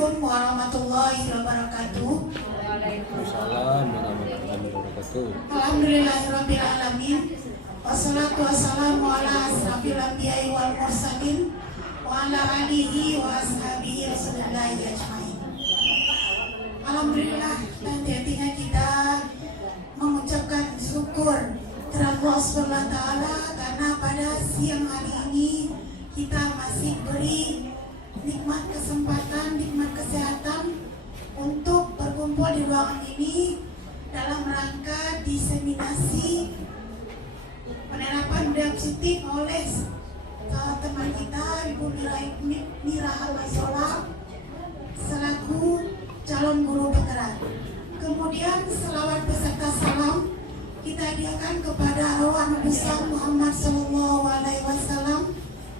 Assalamualaikum warahmatullahi wabarakatuh. Waalaikumsalam warahmatullahi wabarakatuh. Alhamdulillahirabbil alamin. Wassalatu wassalamu ala asrafil anbiya'i wal mursalin wa ala alihi wa ashabihi Rasulullahi ajmain. Alhamdulillah, nanti-nantinya kita mengucapkan syukur kepada Allah Subhanahu wa taala karena pada siang hari ini kita masih beri nikmat kesempatan, nikmat kesehatan untuk berkumpul di ruangan ini dalam rangka diseminasi penerapan budaya positif oleh teman kita Ibu Mira Al-Masola selaku calon guru penggerak. Kemudian selawat beserta salam kita hadiahkan kepada arwah Nabi Muhammad sallallahu alaihi wasallam.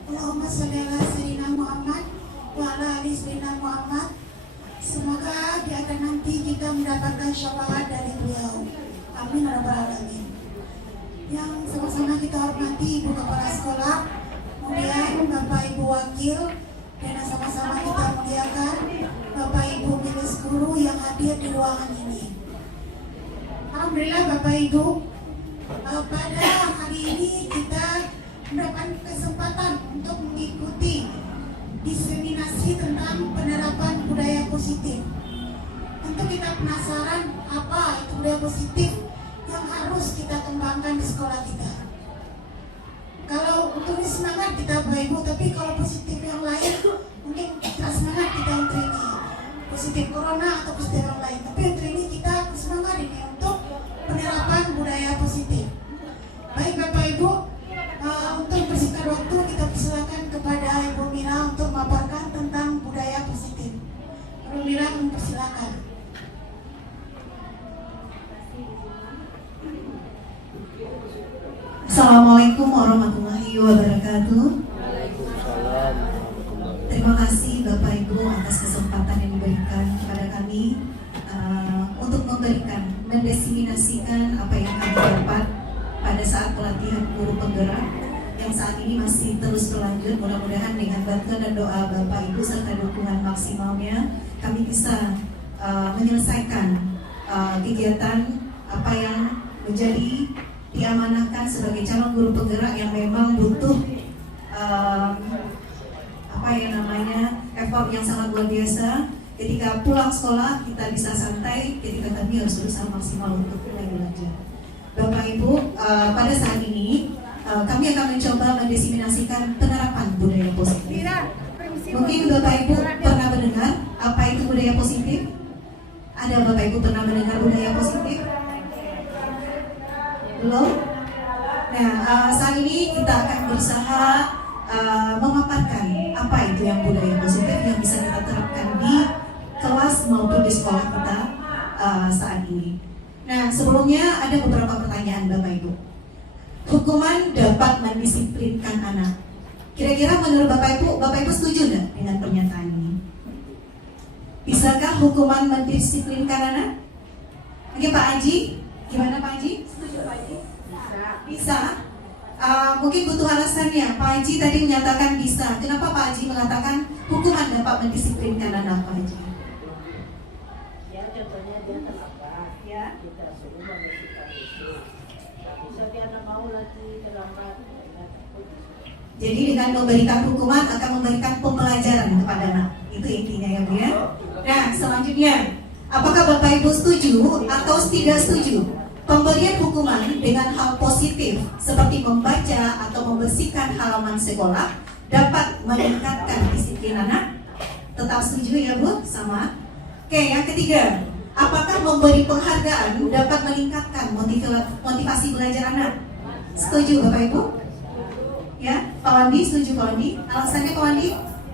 Allahumma shalli ala sayyidina Muhammad wa ala ali sayyidina Muhammad. Semoga di akan nanti kita mendapatkan syafaat dari beliau. Amin ya rabbal alamin. Yang sama-sama kita hormati Ibu Kepala Sekolah, kemudian Bapak Ibu Wakil, dan sama-sama kita muliakan Bapak Ibu Milis Guru yang hadir di ruangan ini. Alhamdulillah Bapak Ibu, pada hari ini kita mendapatkan kesempatan untuk mengikuti diseminasi tentang penerapan budaya positif. Tentu kita penasaran apa itu budaya positif yang harus kita kembangkan di sekolah kita. Kalau untuk ini semangat kita Bapak Ibu, tapi kalau positif yang lain mungkin kita semangat kita untuk ini positif corona atau positif yang lain. Tapi untuk ini kita semangat ini untuk penerapan budaya positif. Baik Bapak Ibu, untuk bersingkat waktu kita persilakan kepada Ibu Mira untuk memaparkan tentang budaya positif. Ibu Mira, mempersilakan. Assalamualaikum warahmatullahi wabarakatuh. Waalaikumsalam warahmatullahi Terima kasih Bapak Ibu atas kesempatan yang diberikan kepada kami untuk mendiseminasikan apa yang kami dapat pada saat pelatihan guru penggerak yang saat ini masih terus berlanjut. Mudah-mudahan dengan bantuan dan doa Bapak Ibu serta dukungan maksimalnya kami bisa menyelesaikan kegiatan apa yang menjadi diamanahkan sebagai calon guru penggerak yang memang butuh effort yang sangat luar biasa. Ketika pulang sekolah kita bisa santai, ketika kami harus berusaha maksimal untuk mulai belajar. Bapak Ibu, pada saat ini kami akan mencoba mendiseminasikan penerapan budaya positif. Mungkin Bapak Ibu pernah mendengar apa itu budaya positif? Ada Bapak Ibu pernah mendengar budaya positif? Belum? Nah, saat ini kita akan berusaha memaparkan apa itu yang budaya positif yang bisa kita terapkan di kelas maupun di sekolah kita saat ini. Nah, sebelumnya ada beberapa pertanyaan Bapak Ibu. Hukuman dapat mendisiplinkan anak. Kira-kira menurut Bapak Ibu setuju nggak dengan pernyataan ini? Bisakah hukuman mendisiplinkan anak? Oke Pak Haji, gimana Pak Haji? Setuju Pak Haji? Bisa. Mungkin butuh alasannya. Pak Haji tadi menyatakan bisa. Kenapa Pak Haji mengatakan hukuman dapat mendisiplinkan anak Pak Haji? Ya contohnya dia terlambat, ya kita suruh membersihkan itu. Tidak bisa dia tidak mau lagi terlambat. Jadi dengan memberikan hukuman akan memberikan pembelajaran kepada anak. Itu intinya ya Bu ya. Nah selanjutnya, apakah Bapak Ibu setuju atau tidak setuju pemberian hukuman dengan hal positif seperti membaca atau membersihkan halaman sekolah dapat meningkatkan disiplin anak? Tetap setuju ya Bu? Sama. Oke, yang ketiga, apakah memberi penghargaan dapat meningkatkan motivasi belajar anak? Setuju Bapak Ibu? Ya, Pak Wandi setuju Pak Wandi? Alasannya Pak Wandi?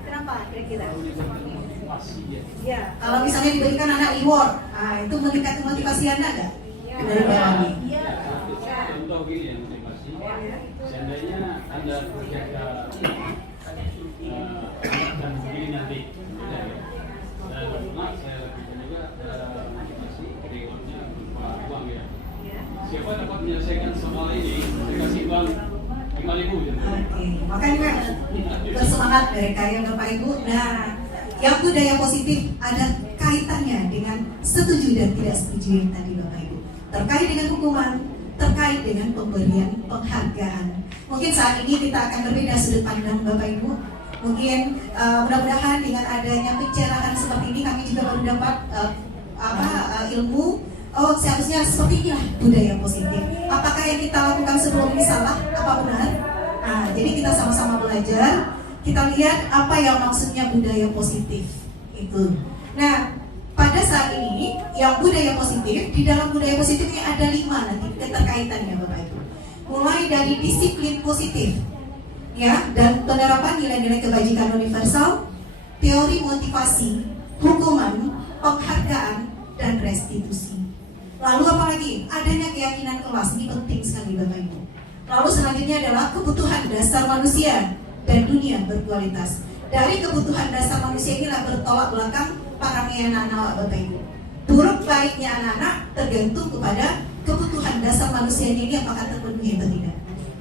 Kenapa kira-kira? Ya, kalau misalnya diberikan anak reward, itu meningkatkan motivasi anak nggak? Dari Pak Wandi? Contoh gini yang motivasi, seandainya Anda berjaga dan begini nanti, dan pernah saya lakukan juga motivasi rewardnya berupa uang ya. Siapa dapat menyelesaikan soal ini, saya kasih uang 5.000. Oke, makanya bersemangat mereka ya Bapak Ibu. Nah, yang budaya positif ada kaitannya dengan setuju dan tidak setuju yang tadi Bapak Ibu. Terkait dengan hukuman, terkait dengan pemberian penghargaan. Mungkin saat ini kita akan berbeda sudut pandang Bapak Ibu. Mungkin mudah-mudahan dengan adanya pencerahan seperti ini kami juga baru dapat ilmu. Oh, seharusnya seperti inilah budaya positif. Apakah yang kita lakukan sebelum ini salah? Apa benar? Nah, jadi kita sama-sama belajar. Kita lihat apa yang maksudnya budaya positif itu. Nah, pada saat ini yang budaya positif, di dalam budaya positif ini ada 5 nanti keterkaitannya Bapak Ibu. Mulai dari disiplin positif, ya, dan penerapan nilai-nilai kebajikan universal, teori motivasi, hukuman, penghargaan, dan restitusi. Lalu apalagi? Adanya keyakinan kelas, ini penting sekali Bapak Ibu. Lalu selanjutnya adalah kebutuhan dasar manusia dan dunia berkualitas. Dari kebutuhan dasar manusia inilah bertolak belakang parahnya anak-anak Bapak Ibu. Buruk baiknya anak-anak tergantung kepada kebutuhan dasar manusia ini apakah terpenuhi atau tidak.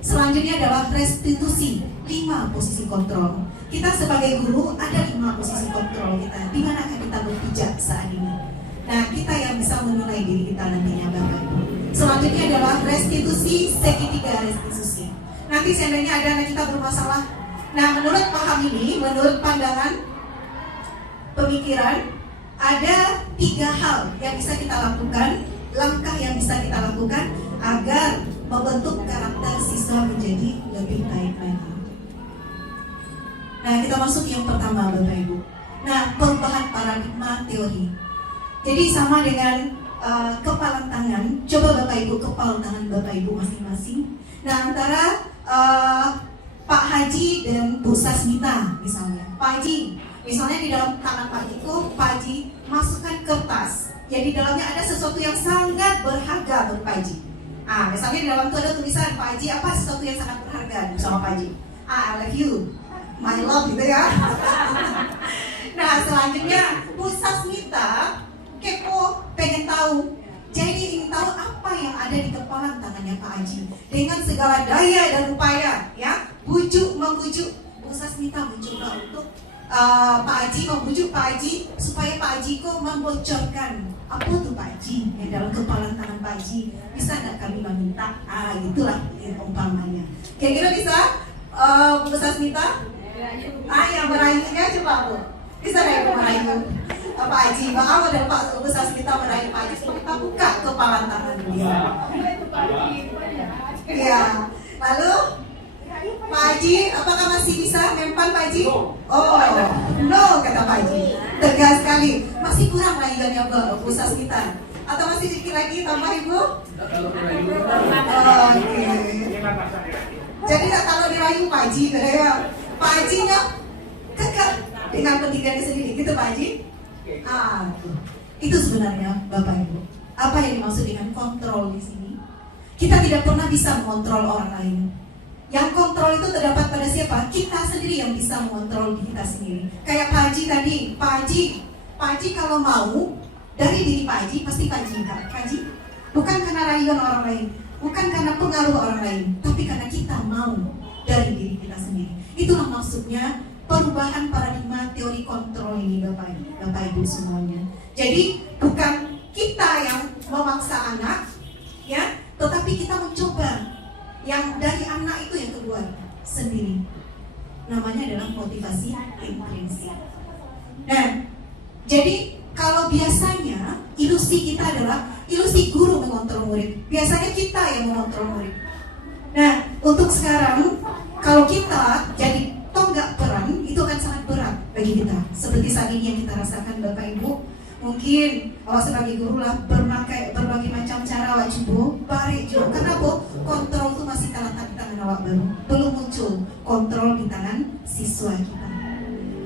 Selanjutnya adalah restitusi, 5 posisi kontrol. Kita sebagai guru ada 5 posisi kontrol kita. Di manakah kita berpijak saat ini? Nah, kita yang bisa menilai diri kita nantinya Bapak Ibu. Selanjutnya adalah restitusi, segitiga restitusi. Nanti seandainya ada anak kita bermasalah. Nah, menurut paham ini, menurut pandangan pemikiran, ada 3 hal yang bisa kita lakukan, langkah yang bisa kita lakukan agar membentuk karakter siswa menjadi lebih baik lagi. Nah, kita masuk yang pertama Bapak Ibu. Nah, perubahan paradigma teori. Jadi sama dengan kepalan tangan. Coba Bapak Ibu kepalan tangan Bapak Ibu masing-masing. Nah, antara Pak Haji dan Bu Sasmita misalnya. Pak Haji, misalnya di dalam tangan Pak Haji itu, Pak Haji masukkan kertas. Yang di dalamnya ada sesuatu yang sangat berharga buat Pak Haji. Misalnya di dalam itu ada tulisan Pak Haji, apa sesuatu yang sangat berharga sama Pak Haji? I love you, my love gitu ya. Nah, selanjutnya Bu Sasmita kepo, pengen tahu. Jadi ingin tahu apa yang ada di kepala tangannya Pak Haji. Dengan segala daya dan upaya, ya, membujuk Bu Sasmita mencoba untuk Pak Haji, membujuk Pak Haji supaya Pak Haji kok membocorkan apa tuh Pak Haji yang dalam kepala tangan Pak Haji. Bisa nggak kami meminta? Itulah umpamanya. Kira-kira bisa Bu Sasmita? Yang merayunya coba Bu. Bisa nggak Ibu merayu Pak Haji? Maaf ada Pak Bu Sasmita merayu Pak Haji supaya kita buka kepala tangan dia. Iya. Lalu Pak Haji, apakah masih bisa mempan Pak Haji? Oh, no kata Pak Haji. Tegas sekali. Masih kurang rayuannya Bu Sasmita. Atau masih sedikit lagi tambah Ibu? Oke. Jadi kalau dirayu Pak Haji, Pak Hajinya kekeh dengan pendidikannya sendiri, gitu Pak Haji? Itu sebenarnya Bapak Ibu. Apa yang dimaksud dengan kontrol di sini? Kita tidak pernah bisa mengontrol orang lain. Yang kontrol itu terdapat pada siapa? Kita sendiri yang bisa mengontrol diri kita sendiri. Kayak Pak Haji tadi, Pak Haji kalau mau dari diri Pak Haji pasti Pak Haji. Bukan karena rayuan orang lain, bukan karena pengaruh orang lain, tapi karena kita mau dari diri kita sendiri. Itulah maksudnya perubahan paradigma teori kontrol ini Bapak Ibu semuanya. Jadi bukan kita yang memaksa anak, ya, tetapi kita mencoba yang dari anak itu yang keluar sendiri. Namanya adalah motivasi intrinsik. Nah, jadi kalau biasanya ilusi kita adalah ilusi guru mengontrol murid. Biasanya kita yang mengontrol murid. Nah, untuk sekarang kalau kita jadi tonggak peran itu akan sangat berat bagi kita. Seperti saat ini yang kita rasakan Bapak Ibu. Mungkin awak sebagai guru lah berbagai macam cara awak coba balik juga. Karena kontrol itu masih terletak di tangan awak baru. Belum muncul kontrol di tangan siswa kita.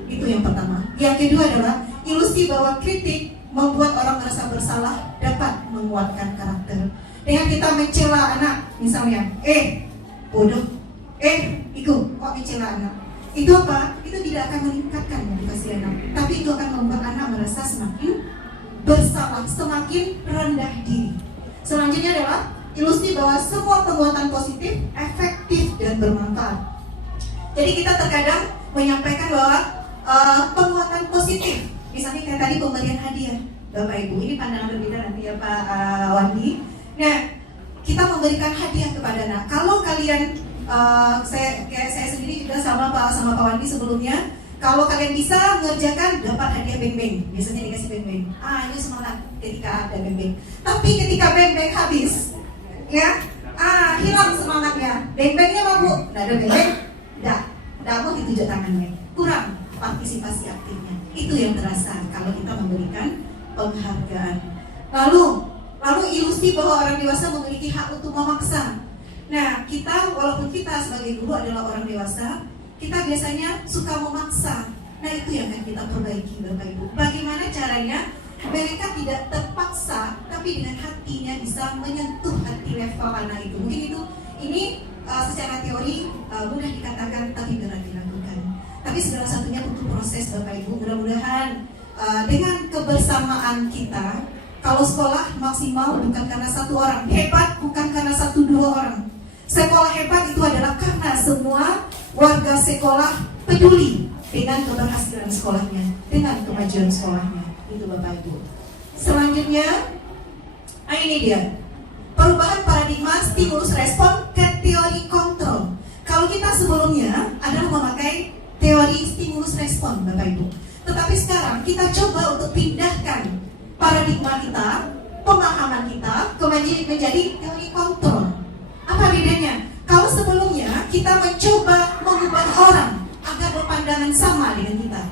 Itu yang pertama. Yang kedua adalah ilusi bahwa kritik membuat orang merasa bersalah dapat menguatkan karakter. Dengan kita mencela anak, misalnya, bodoh, ikut kok mencela anak. Itu apa? Itu tidak akan meningkatkan motivasi anak, tapi itu akan membuat anak merasa semakin bersalah, semakin rendah diri. Selanjutnya adalah ilusi bahwa semua perbuatan positif efektif dan bermanfaat. Jadi kita terkadang menyampaikan bahwa penguatan positif. Misalnya kayak tadi pemberian hadiah, Bapak Ibu. Ini pandangan berbeda nanti ya Pak Wandi. Nah, kita memberikan hadiah kepada anak. Kalau kalian, saya sendiri juga sama Pak Wandi sebelumnya. Kalau kalian bisa mengerjakan, dapat hadiah beng-beng. Biasanya dikasih beng-beng. Ini semangat ketika ada beng-beng. Tapi ketika beng-beng habis, ya, hilang semangatnya. Beng-bengnya mau Bu, nggak ada beng-beng, nggak mau ditunjuk tangannya. Kurang partisipasi aktifnya. Itu yang terasa kalau kita memberikan penghargaan. Lalu ilusi bahwa orang dewasa memiliki hak untuk memaksa. Nah, walaupun kita sebagai guru adalah orang dewasa, kita biasanya suka memaksa. Nah, itu yang akan kita perbaiki Bapak Ibu. Bagaimana caranya mereka tidak terpaksa, tapi dengan hatinya bisa menyentuh hati level anak itu. Mungkin ini secara teori mudah dikatakan, tapi berat dilakukan. Tapi segala satunya butuh proses Bapak Ibu. Mudah-mudahan dengan kebersamaan kita, kalau sekolah maksimal bukan karena satu orang, hebat bukan karena 1-2 orang. Sekolah hebat itu adalah karena semua warga sekolah peduli dengan keberhasilan sekolahnya, dengan kemajuan sekolahnya. Itu Bapak Ibu. Selanjutnya, ini dia perubahan paradigma stimulus respon ke teori kontrol. Kalau kita sebelumnya adalah memakai teori stimulus respon Bapak Ibu, tetapi sekarang kita coba untuk pindahkan paradigma kita, pemahaman kita menjadi teori kontrol. Apa bedanya? Kalau sebelumnya kita mencoba mengubah orang agar berpandangan sama dengan kita,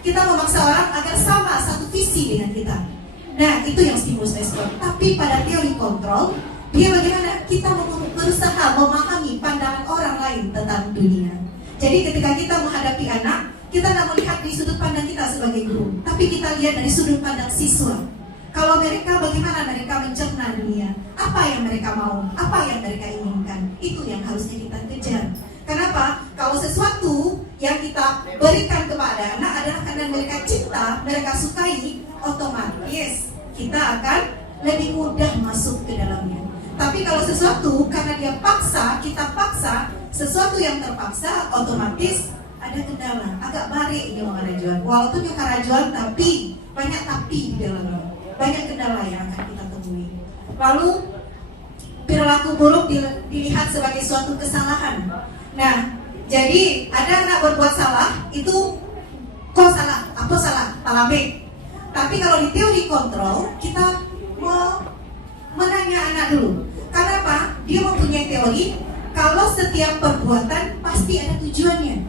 kita memaksa orang agar sama satu visi dengan kita. Nah, itu yang stimulus respon. Tapi pada teori kontrol, dia bagaimana kita berusaha memahami pandangan orang lain tentang dunia. Jadi ketika kita menghadapi anak, kita tidak melihat dari sudut pandang kita sebagai guru, tapi kita lihat dari sudut pandang siswa. Kalau mereka, bagaimana mereka mencerna dunia, apa yang mereka mau, apa yang mereka inginkan, itu yang harusnya kita kejar. Kenapa? Kalau sesuatu yang kita berikan kepada anak adalah karena mereka cinta, mereka sukai, otomatis kita akan lebih mudah masuk ke dalamnya. Tapi kalau sesuatu karena dia paksa, kita paksa, sesuatu yang terpaksa, otomatis ada kendala, agak barik ini Karajuan. Walaupun di Karajuan, tapi banyak tapi di dalamnya, banyak kendala yang akan kita temui. Lalu perilaku buruk dilihat sebagai suatu kesalahan. Nah, jadi ada anak berbuat salah, itu kok salah, apa salah, salah B. Tapi kalau di teori kontrol, kita mau menanya anak dulu. Kenapa? Dia mempunyai teori kalau setiap perbuatan pasti ada tujuannya.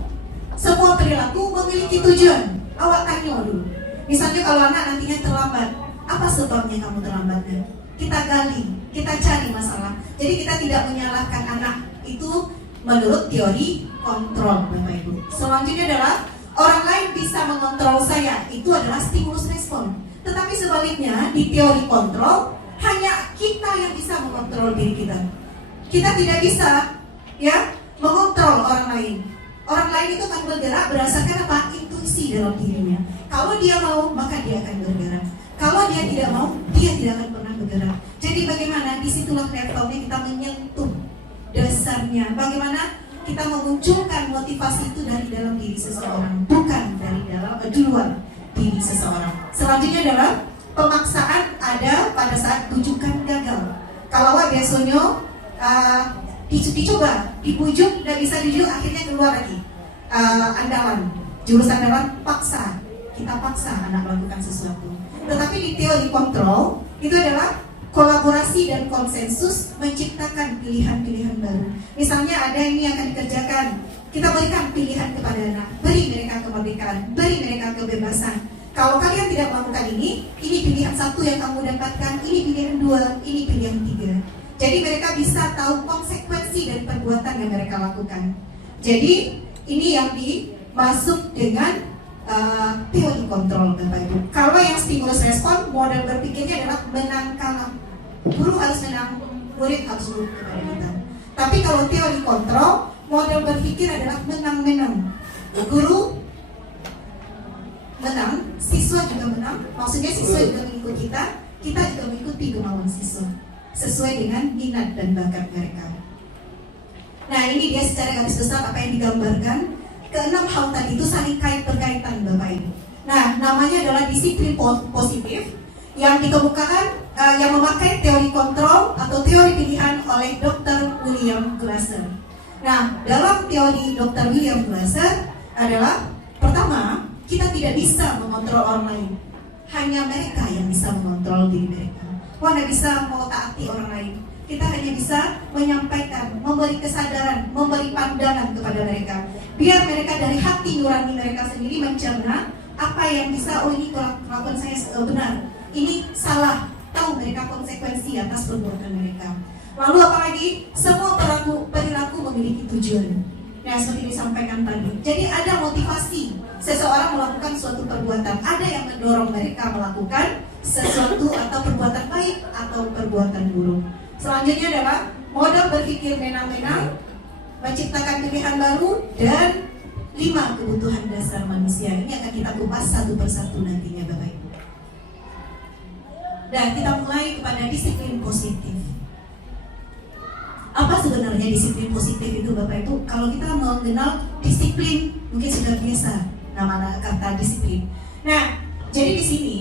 Semua perilaku memiliki tujuan. Awak tanya dulu. Misalnya kalau anak nantinya terlambat, apa sebabnya kamu terlambatnya? Kita gali, kita cari masalah. Jadi kita tidak menyalahkan anak. Itu menurut teori kontrol Bapak Ibu. Selanjutnya adalah orang lain bisa mengontrol saya. Itu adalah stimulus respon. Tetapi sebaliknya di teori kontrol, hanya kita yang bisa mengontrol diri kita. Kita tidak bisa mengontrol orang lain. Orang lain itu akan bergerak berdasarkan apa? Intuisi dalam dirinya. Kalau dia mau, maka dia akan bergerak. Kalau dia tidak mau, dia tidak akan pernah bergerak. Jadi bagaimana? Disitulah levelnya kita menyentuh dasarnya. Bagaimana kita memunculkan motivasi itu dari dalam diri seseorang, bukan dari di luar diri seseorang. Selanjutnya adalah pemaksaan ada pada saat bujukan gagal. Kalau biasanya dicoba, dibujuk, tidak bisa dibujuk, akhirnya keluar lagi andalan, jurus andalan paksa. Kita paksa anak melakukan sesuatu. Tetapi di teori kontrol itu adalah kolaborasi dan konsensus menciptakan pilihan-pilihan baru. Misalnya ada ini yang akan dikerjakan, kita berikan pilihan kepada anak, beri mereka kemerdekaan, beri mereka kebebasan. Kalau kalian tidak melakukan ini pilihan satu yang kamu dapatkan, ini pilihan dua, ini pilihan tiga. Jadi mereka bisa tahu konsekuensi dari perbuatan yang mereka lakukan. Jadi ini yang dimasuk dengan teori kontrol Bapak Ibu. Kalau yang stimulus respon, model berpikirnya adalah menang kalah. Guru harus menang, murid harus nurut kepada kita. Tapi kalau teori kontrol, model berpikir adalah menang-menang. Guru menang, siswa juga menang. Maksudnya siswa juga mengikut kita juga mengikuti kemauan siswa sesuai dengan minat dan bakat mereka. Nah, ini dia secara garis besar apa yang digambarkan. keenam hal tadi itu saling berkaitan Bapak Ibu. Nah, namanya adalah disiplin positif yang dikemukakan yang memakai teori kontrol atau teori pilihan oleh Dr. William Glasser. Nah, dalam teori Dr. William Glasser adalah pertama, kita tidak bisa mengontrol orang lain. Hanya mereka yang bisa mengontrol diri mereka. Wah, nggak bisa mau taati orang lain. Kita hanya bisa menyampaikan, memberi kesadaran, memberi pandangan kepada mereka. Biar mereka dari hati nurani mereka sendiri mencerna apa yang bisa, oh ini kelakuan saya benar, ini salah, tahu mereka konsekuensi atas perbuatan mereka. Lalu apalagi, semua perilaku memiliki tujuan. Nah, seperti disampaikan tadi. Jadi ada motivasi seseorang melakukan suatu perbuatan. Ada yang mendorong mereka melakukan sesuatu atau perbuatan baik atau perbuatan buruk. Selanjutnya adalah modal berpikir menang-menang, menciptakan pilihan baru, dan 5 kebutuhan dasar manusia. Ini akan kita kupas satu persatu nantinya Bapak Ibu. Dan kita mulai kepada disiplin positif. Apa sebenarnya disiplin positif itu Bapak Ibu? Kalau kita mengenal disiplin, mungkin sudah biasa nama kata disiplin. Nah, jadi di sini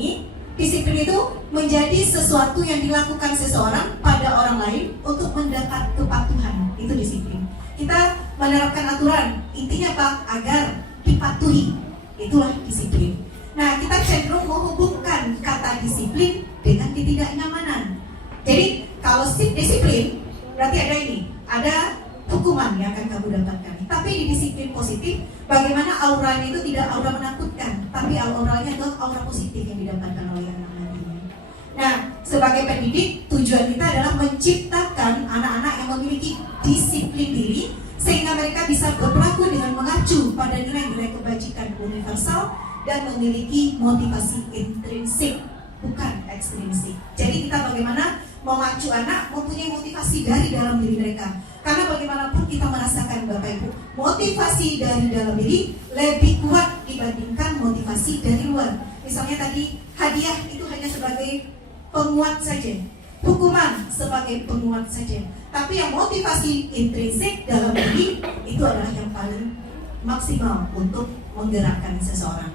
disiplin itu menjadi sesuatu yang dilakukan seseorang pada orang lain untuk mendapat kepatuhan. Itu disiplin. Kita menerapkan aturan, intinya Pak, agar dipatuhi. Itulah disiplin. Nah, kita cenderung menghubungkan kata disiplin dengan ketidaknyamanan. Jadi, kalau disiplin, berarti ada ini, ada hukuman yang akan kamu dapatkan. Tapi di disiplin positif, bagaimana auranya itu tidak aura menakutkan, tapi auranya adalah aura positif yang didapatkan oleh anak nantinya. Nah, sebagai pendidik, tujuan kita adalah menciptakan anak-anak yang memiliki disiplin diri, sehingga mereka bisa berperilaku dengan mengacu pada nilai-nilai kebajikan universal dan memiliki motivasi intrinsik, bukan ekstrinsik. Jadi kita bagaimana memacu anak mempunyai motivasi dari dalam diri mereka. Karena bagaimanapun kita merasakan Bapak Ibu, motivasi dari dalam diri lebih kuat dibandingkan motivasi dari luar. Misalnya tadi hadiah itu hanya sebagai penguat saja, hukuman sebagai penguat saja. Tapi yang motivasi intrinsik dalam diri itu adalah yang paling maksimal untuk menggerakkan seseorang.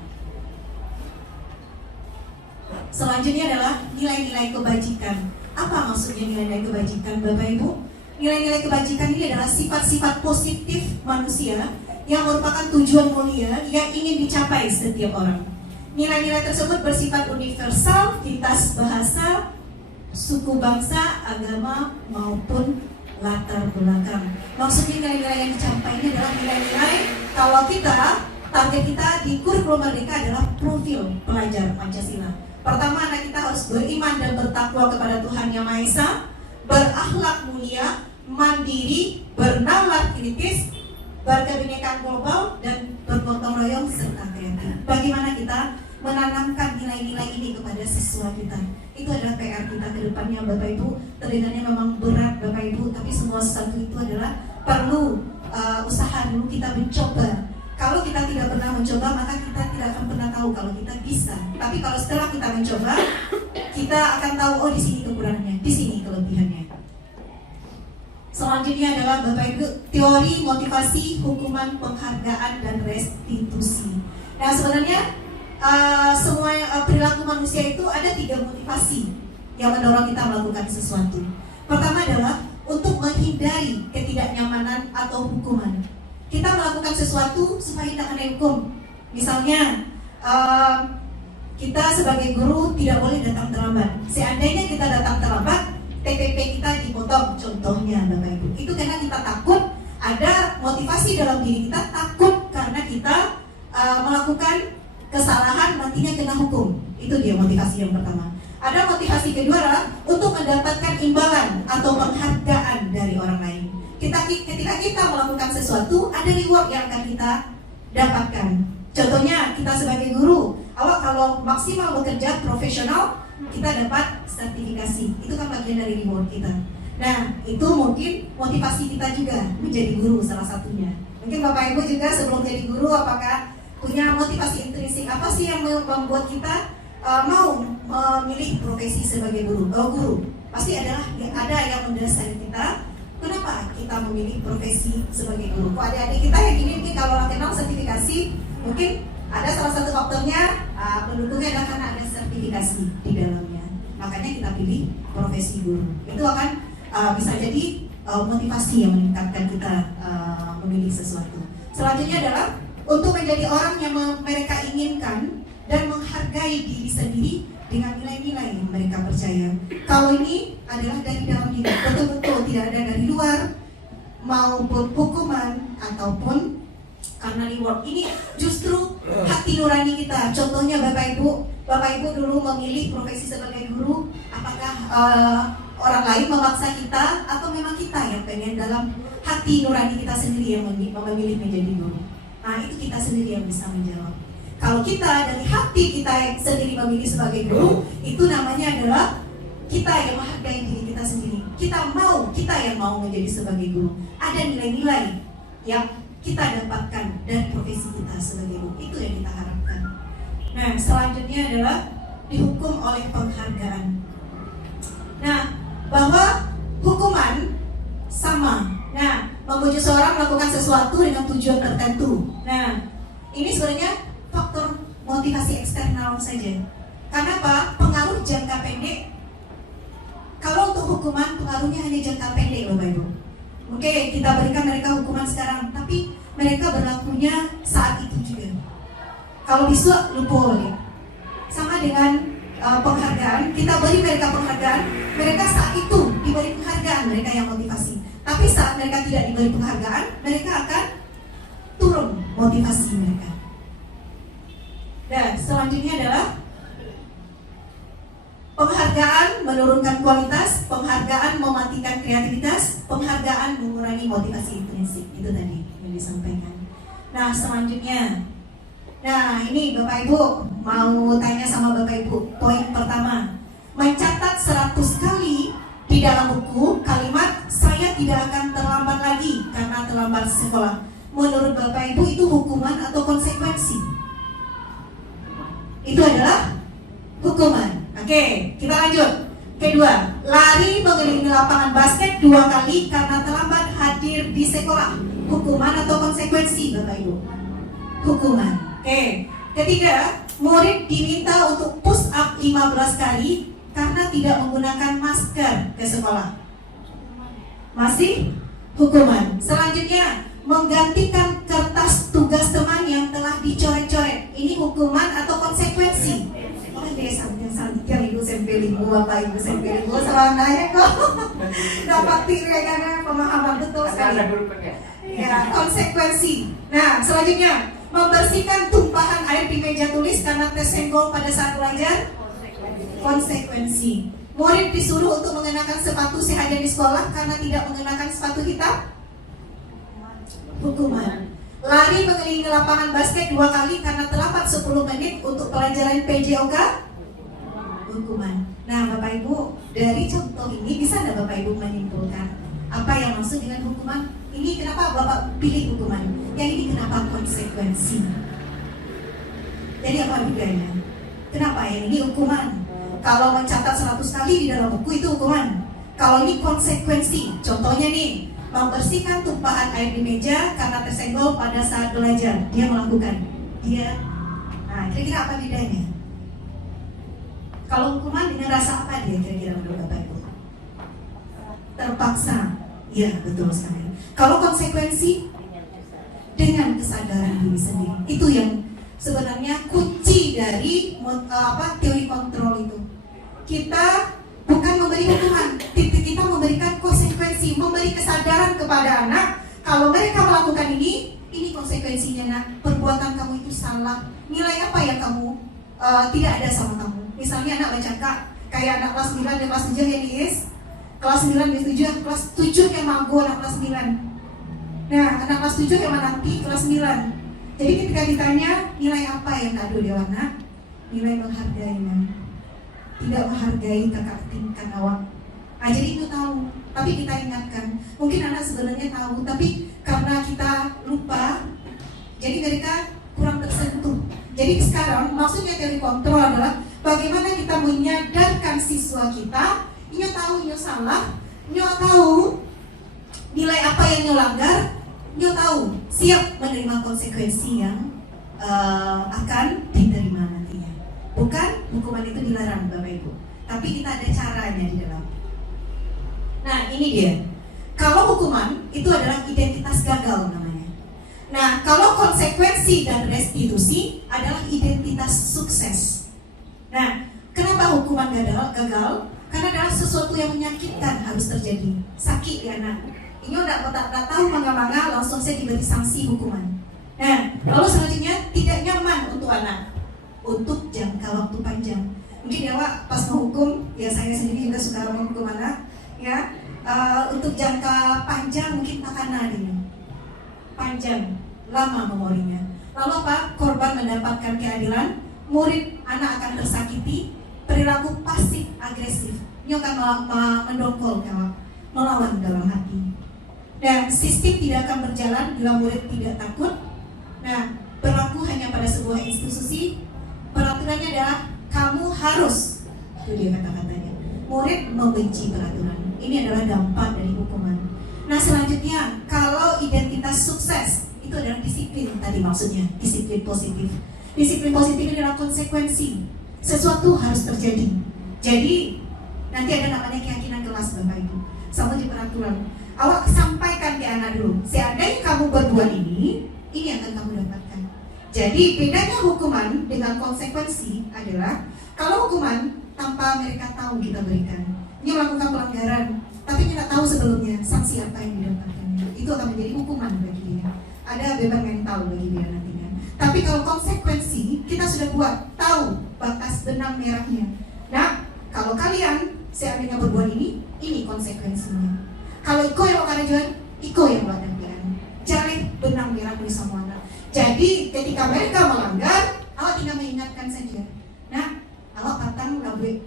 Selanjutnya adalah nilai-nilai kebajikan. Apa maksudnya nilai-nilai kebajikan Bapak Ibu? Nilai-nilai kebajikan ini adalah sifat-sifat positif manusia yang merupakan tujuan mulia yang ingin dicapai setiap orang. Nilai-nilai tersebut bersifat universal, lintas bahasa, suku bangsa, agama, maupun latar belakang. Maksudnya nilai-nilai yang dicapai ini adalah nilai-nilai kalau target kita di kurikulum Merdeka adalah profil pelajar Pancasila. Pertama, anak kita harus beriman dan bertakwa kepada Tuhan Yang Maha Esa, berakhlak mulia, mandiri, bernalar kritis, berkebinekaan global, dan bergotong royong serta kreatif. Bagaimana kita menanamkan nilai-nilai ini kepada siswa kita? Itu adalah PR kita ke depannya Bapak Ibu. Terdengarnya memang berat Bapak Ibu, tapi semua sesuatu itu adalah perlu usaha dulu, kita mencoba. Kalau kita tidak pernah mencoba, maka kita tidak akan pernah tahu kalau kita bisa. Tapi kalau setelah kita mencoba, kita akan tahu, oh di sini kekurangannya, di sini kelebihannya. Selanjutnya adalah Bapak Ibu, teori motivasi, hukuman, penghargaan, dan restitusi. Nah sebenarnya semua perilaku manusia itu ada 3 motivasi yang mendorong kita melakukan sesuatu. Pertama adalah untuk menghindari ketidaknyamanan atau hukuman. Kita melakukan sesuatu supaya tidak kena hukum. Misalnya kita sebagai guru tidak boleh datang terlambat. Seandainya kita datang terlambat, TPP kita dipotong, contohnya Bapak Ibu. Itu karena kita takut, ada motivasi dalam diri kita takut karena kita melakukan kesalahan nantinya kena hukum. Itu dia motivasi yang pertama. Ada motivasi kedua adalah untuk mendapatkan imbalan atau penghargaan dari orang lain. Ketika kita melakukan sesuatu, ada reward yang akan kita dapatkan. Contohnya kita sebagai guru, kalau maksimal bekerja profesional, kita dapat sertifikasi. Itu kan bagian dari reward kita. Nah, itu mungkin motivasi kita juga menjadi guru salah satunya. Mungkin Bapak Ibu juga sebelum jadi guru, apakah punya motivasi intrinsik? Apa sih yang membuat kita mau memilih profesi sebagai guru? Guru pasti ada yang mendasari kita Kenapa kita memilih profesi sebagai guru? Kok adik-adik kita yang gini mungkin kalau kenal sertifikasi, mungkin ada salah satu faktornya pendukungnya adalah karena ada sertifikasi di dalamnya. Makanya kita pilih profesi guru. Itu akan bisa jadi motivasi yang meningkatkan kita memilih sesuatu. Selanjutnya adalah untuk menjadi orang yang mereka inginkan dan menghargai diri sendiri dengan nilai-nilai yang mereka percaya. Kalau ini adalah dari dalam diri, betul-betul tidak ada dari luar maupun hukuman ataupun karena reward. Ini justru hati nurani kita. Contohnya Bapak Ibu dulu memilih profesi sebagai guru, apakah orang lain memaksa kita atau memang kita yang pengen dalam hati nurani kita sendiri yang memilih menjadi guru? Nah, itu kita sendiri yang bisa menjawab. Kalau kita dari hati kita yang sendiri memilih sebagai guru, itu namanya adalah kita yang menghargai diri kita sendiri. Kita yang mau menjadi sebagai guru. Ada nilai-nilai yang kita dapatkan dari profesi kita sebagai guru. Itu yang kita harapkan. Nah, selanjutnya adalah dihukum oleh penghargaan. Nah, bahwa hukuman sama. Nah, membujuk seorang melakukan sesuatu dengan tujuan tertentu. Nah, ini sebenarnya faktor motivasi eksternal saja. Karena apa? Pengaruh jangka pendek. Kalau untuk hukuman, pengaruhnya hanya jangka pendek, Bapak Ibu. Oke, kita berikan mereka hukuman sekarang, tapi mereka berlakunya saat itu juga. Kalau besok lupa balik. Sama dengan penghargaan, kita beri mereka penghargaan, mereka saat itu diberi penghargaan, mereka yang motivasi. Tapi saat mereka tidak diberi penghargaan, mereka akan turun motivasi mereka. Dan selanjutnya adalah penghargaan menurunkan kualitas, penghargaan mematikan kreativitas, penghargaan mengurangi motivasi intrinsik. Itu tadi yang disampaikan. Nah, selanjutnya, nah ini Bapak Ibu mau tanya sama Bapak Ibu. Poin pertama, mencatat 100 kali di dalam buku kalimat saya tidak akan terlambat lagi karena terlambat sekolah. Menurut Bapak Ibu itu hukuman atau konsekuensi? Itu adalah hukuman. Oke, kita lanjut. Kedua, lari mengelilingi lapangan basket 2 kali karena terlambat hadir di sekolah. Hukuman atau konsekuensi, Bapak Ibu? Hukuman. Oke. Ketiga, murid diminta untuk push up 15 kali karena tidak menggunakan masker ke sekolah. Masih hukuman. Selanjutnya, menggantikan kertas tugas teman yang telah dicoret-coret. Ini hukuman atau konsekuensi? Oh, biasa yang ibu sempelimu, bapak ibu sempelimu, salah nanya kok. Dapat karena pemahaman betul sekali. Ya, konsekuensi. Nah, selanjutnya, membersihkan tumpahan air di meja tulis karena tersenggol pada saat belajar. Konsekuensi. Murid disuruh untuk mengenakan sepatu sehaja di sekolah karena tidak mengenakan sepatu hitam. Hukuman. Lari mengelilingi lapangan basket 2 kali karena terlambat 10 menit untuk pelajaran PJOK. Hukuman. Nah, Bapak Ibu, dari contoh ini bisa nggak Bapak Ibu menyimpulkan apa yang maksud dengan hukuman? Ini kenapa Bapak pilih hukuman? Yang ini kenapa konsekuensi? Jadi apa bedanya? Kenapa yang ini hukuman? Kalau mencatat 100 kali di dalam buku itu hukuman. Kalau ini konsekuensi, contohnya nih, membersihkan tumpahan air di meja karena tersenggol pada saat belajar. Dia melakukan. Nah, kira-kira apa bedanya? Kalau hukuman dengan rasa apa dia kira-kira menurut Bapak Ibu? Terpaksa. Iya, betul sekali. Kalau konsekuensi dengan kesadaran diri sendiri. Itu yang sebenarnya kunci dari teori kontrol itu. Kita bukan memberi hukuman, kita memberikan konsekuensi, memberi kesadaran kepada anak kalau mereka melakukan ini konsekuensinya nak, perbuatan kamu itu salah, nilai apa yang kamu tidak ada sama kamu. Misalnya anak bercakap, kayak anak kelas 9 dan kelas 7 yang diis, kelas 9 dan 7, kelas 7 yang mago anak kelas 9. Nah, anak kelas 7 yang menanti kelas 9. Jadi ketika ditanya nilai apa yang ada di anak, nilai menghargai, tidak menghargai kakak tingkat awak. Nah, jadi itu tahu, tapi kita ingatkan. Mungkin anak sebenarnya tahu, tapi karena kita lupa, jadi mereka kurang tersentuh. Jadi sekarang maksudnya teori kontrol adalah bagaimana kita menyadarkan siswa kita, nyo tahu nyo salah, nyo tahu nilai apa yang nyo langgar, nyo tahu siap menerima konsekuensi yang akan diterima nantinya. Bukan hukuman itu dilarang Bapak Ibu, tapi kita ada caranya di dalam. Nah ini dia, kalau hukuman itu adalah identitas gagal namanya. Nah kalau konsekuensi dan restitusi adalah identitas sukses. Nah kenapa hukuman gagal? Karena adalah sesuatu yang menyakitkan harus terjadi, sakit di anak. Ini udah tak tahu mangga-mangga langsung saya diberi sanksi hukuman. Nah, lalu selanjutnya tidak nyaman untuk anak untuk jangka waktu panjang. Mungkin ya Pak, pas menghukum, ya saya sendiri juga suka menghukum anak, ya untuk jangka panjang mungkin takana ini panjang, lama memorinya. Lalu apa? Korban mendapatkan keadilan, murid anak akan tersakiti, perilaku pasif agresif, ini akan mendongkol melawan dalam hati. Dan sistem tidak akan berjalan bila murid tidak takut. Nah, berlaku hanya pada sebuah institusi. Peraturannya adalah kamu harus, itu dia kata-katanya. Murid membenci peraturan. Ini adalah dampak dari hukuman. Nah, selanjutnya kalau identitas sukses itu adalah disiplin tadi maksudnya, disiplin positif. Disiplin positif ini adalah konsekuensi. Sesuatu harus terjadi. Jadi nanti ada namanya keyakinan kelas Bapak Ibu. Sama di peraturan. Awak sampaikan ke anak dulu. Seandainya kamu berbuat ini yang akan kamu dapatkan. Jadi bedanya hukuman dengan konsekuensi adalah kalau hukuman tanpa mereka tahu kita berikan, dia melakukan pelanggaran, tapi kita tahu sebelumnya sanksi apa yang didapatkannya. Itu akan menjadi hukuman bagi dia. Ada beban mental bagi dia nantinya. Tapi kalau konsekuensi kita sudah buat, tahu batas benang merahnya. Nah, kalau kalian seandainya berbuat ini konsekuensinya. Kalau iko yang akan jual, iko yang buat dampiran. Cari benang merah dari semua anak. Jadi ketika mereka melanggar, awak tinggal mengingatkan saja. Nah, awak patang lalu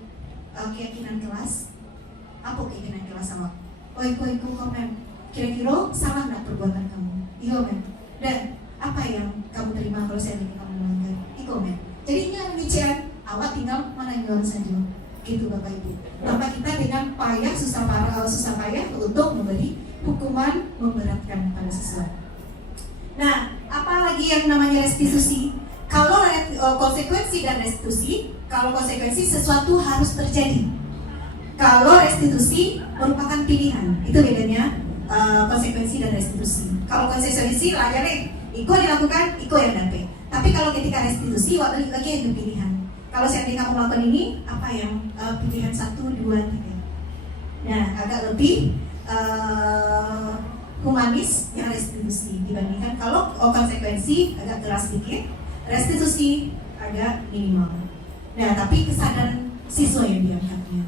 keyakinan kelas. Apa keyakinan kelas awak? Iko komen. Kira-kira salah nggak perbuatan kamu? Iko men. Dan apa yang kamu terima kalau saya ingin kamu melanggar? Iko men. Jadi ini demikian. Awak tinggal menanyakan saja. Gitu Bapak Ibu. Bapak kita dengan payah susah payah untuk memberi hukuman memberatkan pada sesuatu. Nah, apalagi yang namanya restitusi? Kalau konsekuensi dan restitusi, kalau konsekuensi sesuatu harus terjadi. Kalau restitusi merupakan pilihan, itu bedanya konsekuensi dan restitusi. Kalau konsekuensi akhirnya iko dilakukan, iko yang dapat. Tapi kalau ketika restitusi, waktu lagi yang pilihan. Kalau seandainya kamu melakukan ini, apa yang pilihan 1, 2, 3. Nah, agak lebih humanis yang restitusi dibandingkan kalau konsekuensi agak keras sedikit, restitusi agak minimal. Nah, tapi kesadaran siswa yang diangkatnya.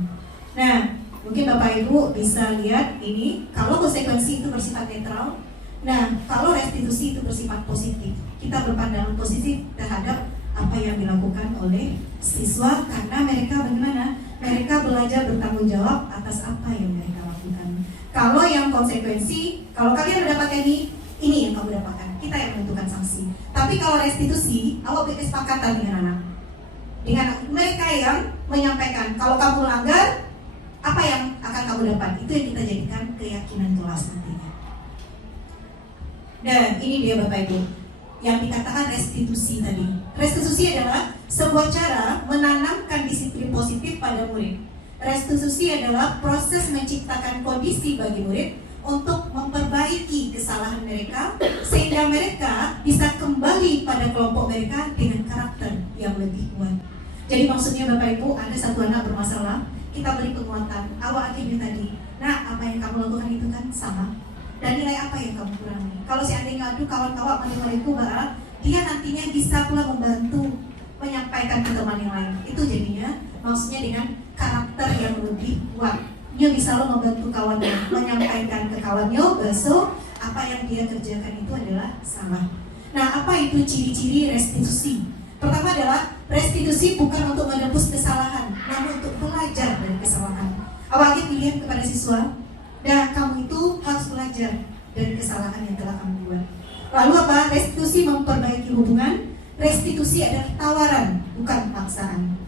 Nah, mungkin Bapak Ibu bisa lihat ini, kalau konsekuensi itu bersifat netral, nah kalau restitusi itu bersifat positif. Kita berpandangan positif terhadap apa yang dilakukan oleh siswa karena mereka bagaimana? Mereka belajar bertanggung jawab atas apa yang mereka lakukan. Kalau yang konsekuensi, kalau kalian mendapatkan ini yang kamu dapatkan. Kita yang menentukan sanksi. Tapi kalau restitusi, awak berkesepakatan dengan anak. Dengan mereka yang menyampaikan kalau kamu melanggar, apa yang akan kamu dapat? Itu yang kita jadikan keyakinan kelas nantinya. Dan ini dia Bapak Ibu yang dikatakan restitusi tadi. Restitusi adalah sebuah cara menanamkan disiplin positif pada murid. Restitusi adalah proses menciptakan kondisi bagi murid untuk memperbaiki kesalahan mereka sehingga mereka bisa kembali pada kelompok mereka dengan karakter yang lebih kuat. Jadi maksudnya Bapak Ibu, ada satu anak bermasalah, kita beri penguatan. Awak akhirnya tadi, nah apa yang kamu lakukan itu kan sama. Dan nilai apa yang kamu kurangi? Kalau seandainya kawan-kawan menilaiku bahwa dia nantinya bisa pula membantu menyampaikan ke teman yang lain. Itu jadinya maksudnya dengan karakter yang lebih kuat. Dia bisa lo membantu kawannya menyampaikan ke kawannya bahwa apa yang dia kerjakan itu adalah salah. Nah, apa itu ciri-ciri restitusi? Pertama adalah restitusi bukan untuk menebus kesalahan, namun untuk belajar dari kesalahan. Awalnya pilihan kepada siswa. Dan kamu itu harus belajar dari kesalahan yang telah kamu buat. Lalu apa? Restitusi memperbaiki hubungan. Restitusi adalah tawaran, bukan paksaan.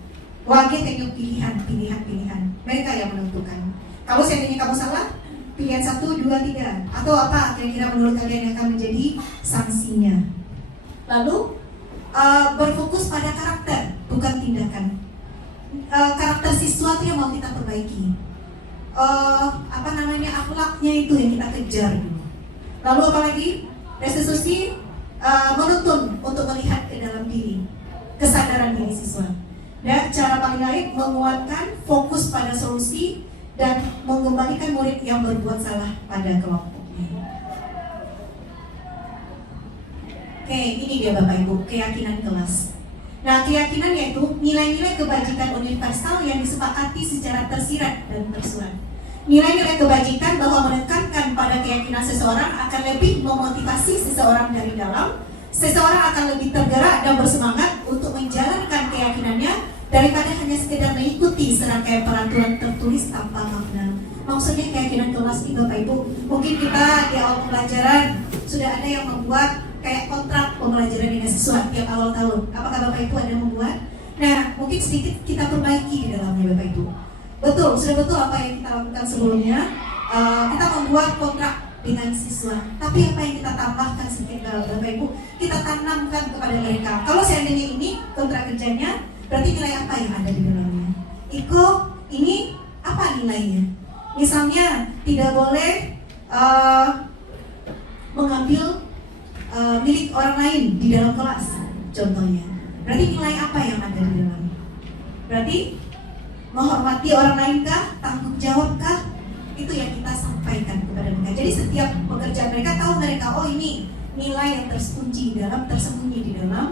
Wajib punya pilihan. Mereka yang menentukan. Kalau seandainya kamu salah, Pilihan 1, 2, 3. Atau apa kira-kira menurut kalian yang akan menjadi sanksinya? Lalu berfokus pada karakter, bukan tindakan. Karakter siswa itu yang mau kita perbaiki. Akhlaknya itu yang kita kejar dulu. Lalu apalagi? Restitusi menuntun untuk melihat ke dalam diri, kesadaran diri siswa. Dan cara paling baik menguatkan fokus pada solusi dan mengembalikan murid yang berbuat salah pada kelompoknya. Oke, ini dia Bapak Ibu, keyakinan kelas. Nah, keyakinan yaitu nilai-nilai kebajikan universal yang disepakati secara tersirat dan tersurat. Nilai-nilai kebajikan bahwa menekankan pada keyakinan seseorang akan lebih memotivasi seseorang dari dalam. Seseorang akan lebih tergerak dan bersemangat untuk menjalankan keyakinannya daripada hanya sekedar mengikuti serangkaian peraturan tertulis tanpa makna. Maksudnya keyakinan kelas ini Bapak Ibu, mungkin kita di awal pembelajaran sudah ada yang membuat kayak kontrak pembelajaran dengan siswa tiap awal tahun. Apakah Bapak Ibu ada yang membuat? Nah, mungkin sedikit kita perbaiki di dalamnya Bapak Ibu. Betul, sudah betul apa yang kita lakukan sebelumnya. Kita membuat kontrak dengan siswa. Tapi apa yang kita tambahkan sedikit Bapak Ibu, kita tanamkan kepada mereka. Kalau seandainya ini kontrak kerjanya, berarti nilai apa yang ada di dalamnya? Iko, ini apa nilainya? Misalnya tidak boleh mengambil milik orang lain di dalam kelas, contohnya. Berarti nilai apa yang ada di dalamnya? Berarti menghormati orang lain kah? Tanggung jawab kah? Itu yang kita sampaikan kepada mereka. Jadi setiap pekerjaan mereka tahu mereka, oh ini nilai yang tersembunyi di dalam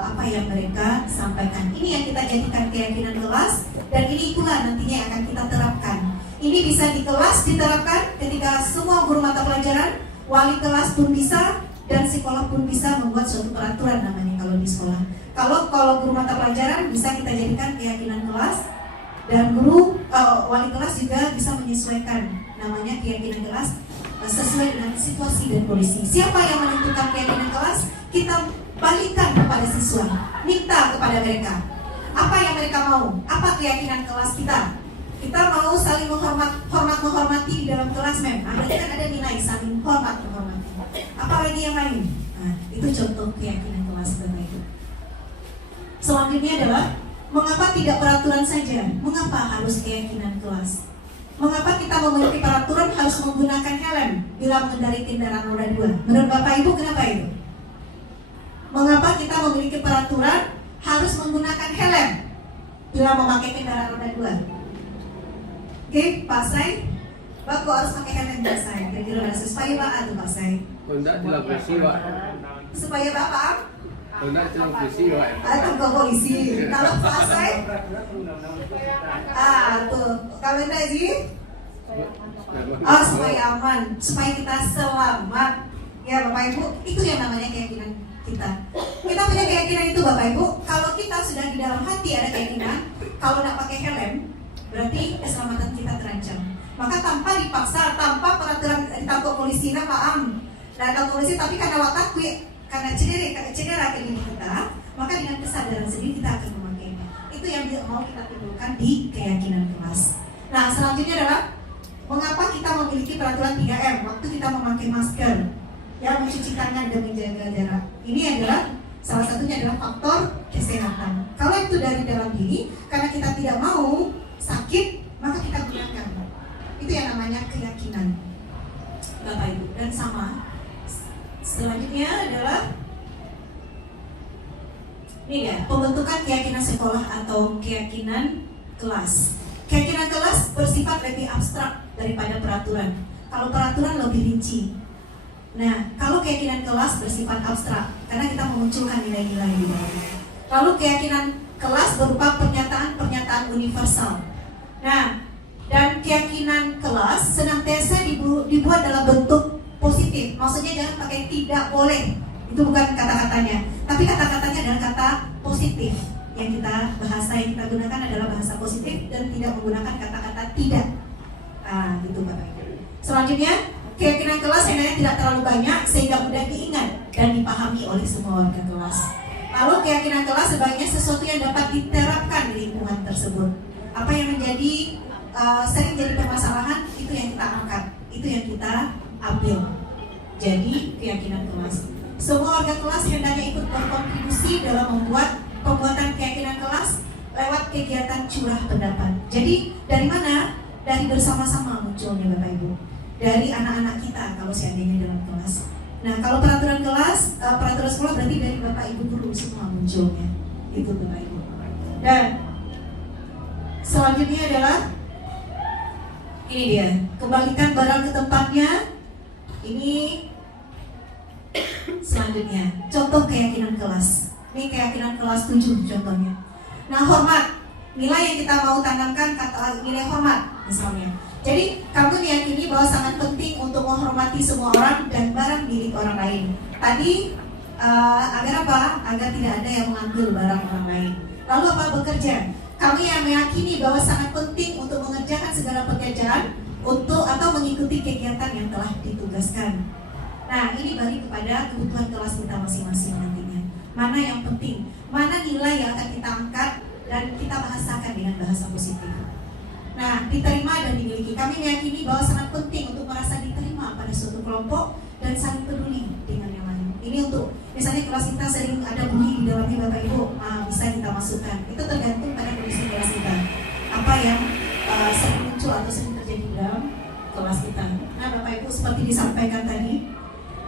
apa yang mereka sampaikan. Ini yang kita jadikan keyakinan kelas, dan ini pula nantinya yang akan kita terapkan. Ini bisa di kelas diterapkan ketika semua guru mata pelajaran, wali kelas pun bisa, dan sekolah pun bisa membuat suatu peraturan namanya kalau di sekolah. Kalau guru mata pelajaran bisa kita jadikan keyakinan kelas, dan guru wali kelas juga bisa menyesuaikan namanya keyakinan kelas sesuai dengan situasi dan kondisi. Siapa yang menentukan keyakinan kelas? Kita balikan kepada siswa, minta kepada mereka apa yang mereka mau, apa keyakinan kelas kita. Kita mau saling menghormati di dalam kelas, berarti kan ada nilai saling menghormati. Apalagi yang lain? Nah, itu contoh keyakinan kelas Bapak Ibu. Selanjutnya adalah mengapa tidak peraturan saja? Mengapa harus keyakinan kelas? Mengapa kita memiliki peraturan harus menggunakan helm bila mengendarai kendaraan roda 2? Menurut Bapak Ibu kenapa itu? Mengapa kita memiliki peraturan harus menggunakan helm bila memakai kendaraan roda 2? Oke, Pak Sai, Bapak harus pakai helm Pak Sai. Kira-kira supaya Pak Pak Sai. Tidak televisi Pak. Supaya Bapak? Tidak televisi Pak. Atau ke polisi. Kalau Pak Sai? Tuh. Kalau Naji? Supaya aman, supaya kita selamat. Ya Bapak Ibu, itu yang namanya keyakinan kita. Kita punya keyakinan itu Bapak Ibu. Kalau kita sudah di dalam hati ada keyakinan, kalau tidak pakai helm, berarti keselamatan kita terancam. Maka tanpa dipaksa, tanpa peraturan ditangkap polisi, paham. Datang polisi, tapi karena watak, karena cedera ke diri kita, maka dengan kesadaran sendiri kita akan memakainya. Itu yang mau kita timbulkan di keyakinan kelas. Nah, selanjutnya adalah mengapa kita memiliki peraturan 3M waktu kita memakai masker, yang mencuci tangan dan menjaga jarak. Ini adalah salah satunya adalah faktor kesehatan. Kalau itu dari dalam diri, karena kita tidak mau sakit, maka kita gunakan. Itu yang namanya keyakinan Bapak Ibu. Dan sama selanjutnya adalah ini ya, pembentukan keyakinan sekolah atau keyakinan kelas. Keyakinan kelas bersifat lebih abstrak daripada peraturan. Kalau peraturan lebih rinci. Nah, kalau keyakinan kelas bersifat abstrak karena kita memunculkan nilai-nilai di dalamnya. Lalu keyakinan kelas berupa pernyataan-pernyataan universal. Nah, dan keyakinan kelas senantiasa dibuat dalam bentuk positif. Maksudnya jangan pakai tidak boleh. Itu bukan kata-katanya, tapi kata-katanya adalah kata positif. Yang kita bahasa yang kita gunakan adalah bahasa positif dan tidak menggunakan kata-kata tidak. Gitu Bapak Ibu. Selanjutnya, keyakinan kelas sebenarnya tidak terlalu banyak sehingga mudah diingat dan dipahami oleh semua warga kelas. Lalu keyakinan kelas sebaiknya sesuatu yang dapat diterapkan di lingkungan tersebut. Apa yang menjadi sering jadi permasalahan itu yang kita angkat. Itu yang kita ambil. Jadi keyakinan kelas. Semua warga kelas hendaknya ikut berkontribusi dalam membuat pembuatan keyakinan kelas lewat kegiatan curah pendapat. Jadi dari mana? Dari bersama-sama munculnya Bapak Ibu. Dari anak-anak kita kalau seandainya dalam kelas. Nah kalau peraturan kelas, peraturan sekolah berarti dari Bapak Ibu dulu semua munculnya. Itu Bapak Ibu. Dan selanjutnya adalah ini dia, kembalikan barang ke tempatnya. Ini selanjutnya, contoh keyakinan kelas. Ini keyakinan kelas 7 contohnya. Nah, hormat, nilai yang kita mau tanamkan kata nilai hormat misalnya. Jadi kamu meyakini bahwa sangat penting untuk menghormati semua orang dan barang milik orang lain. Tadi agar apa? Agar tidak ada yang mengambil barang orang lain. Lalu apa? Bekerja. Kami yang meyakini bahwa sangat penting untuk mengerjakan segala pekerjaan untuk atau mengikuti kegiatan yang telah ditugaskan. Nah, ini balik kepada kebutuhan kelas kita masing-masing nantinya. Mana yang penting? Mana nilai yang akan kita angkat dan kita bahasakan dengan bahasa positif. Nah, diterima dan dimiliki. Kami meyakini bahwa sangat penting untuk merasa diterima pada suatu kelompok dan saling peduli dengan yang lain. Ini untuk misalnya kelas kita sering ada bully di dalamnya Bapak Ibu, bisa kita masukkan. Itu tergantung pada kondisi kelas kita. Apa yang sering muncul atau sering terjadi di dalam kelas kita. Nah, Bapak Ibu seperti disampaikan tadi.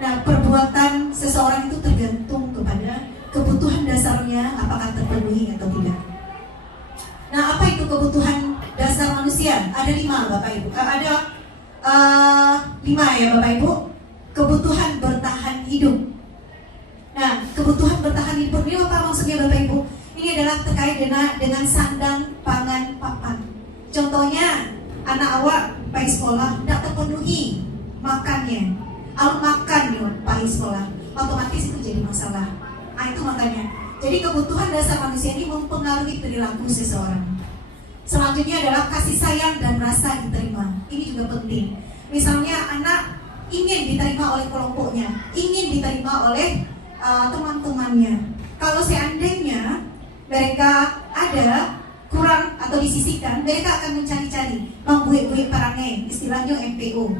Nah, perbuatan seseorang itu tergantung kepada kebutuhan dasarnya apakah terpenuhi atau tidak. Nah, apa itu kebutuhan dasar manusia? Ada 5 Bapak Ibu. Ada 5 ya Bapak Ibu. Kebutuhan bertahan hidup. Nah, kebutuhan bertahan hidup ini apa maksudnya Bapak Ibu? Ini adalah terkait dengan sandang, pangan, papan. Contohnya, anak awak pergi sekolah tidak terpenuhi makannya. Al makan nih pergi sekolah, otomatis itu jadi masalah. Nah, itu makanya. Jadi kebutuhan dasar manusia ini mempengaruhi perilaku seseorang. Selanjutnya adalah kasih sayang dan rasa diterima. Ini juga penting. Misalnya anak ingin diterima oleh kelompoknya, ingin diterima oleh teman-temannya. Kalau seandainya mereka ada kurang atau disisihkan, mereka akan mencari-cari, membuik-buik perangai, istilahnya MPO.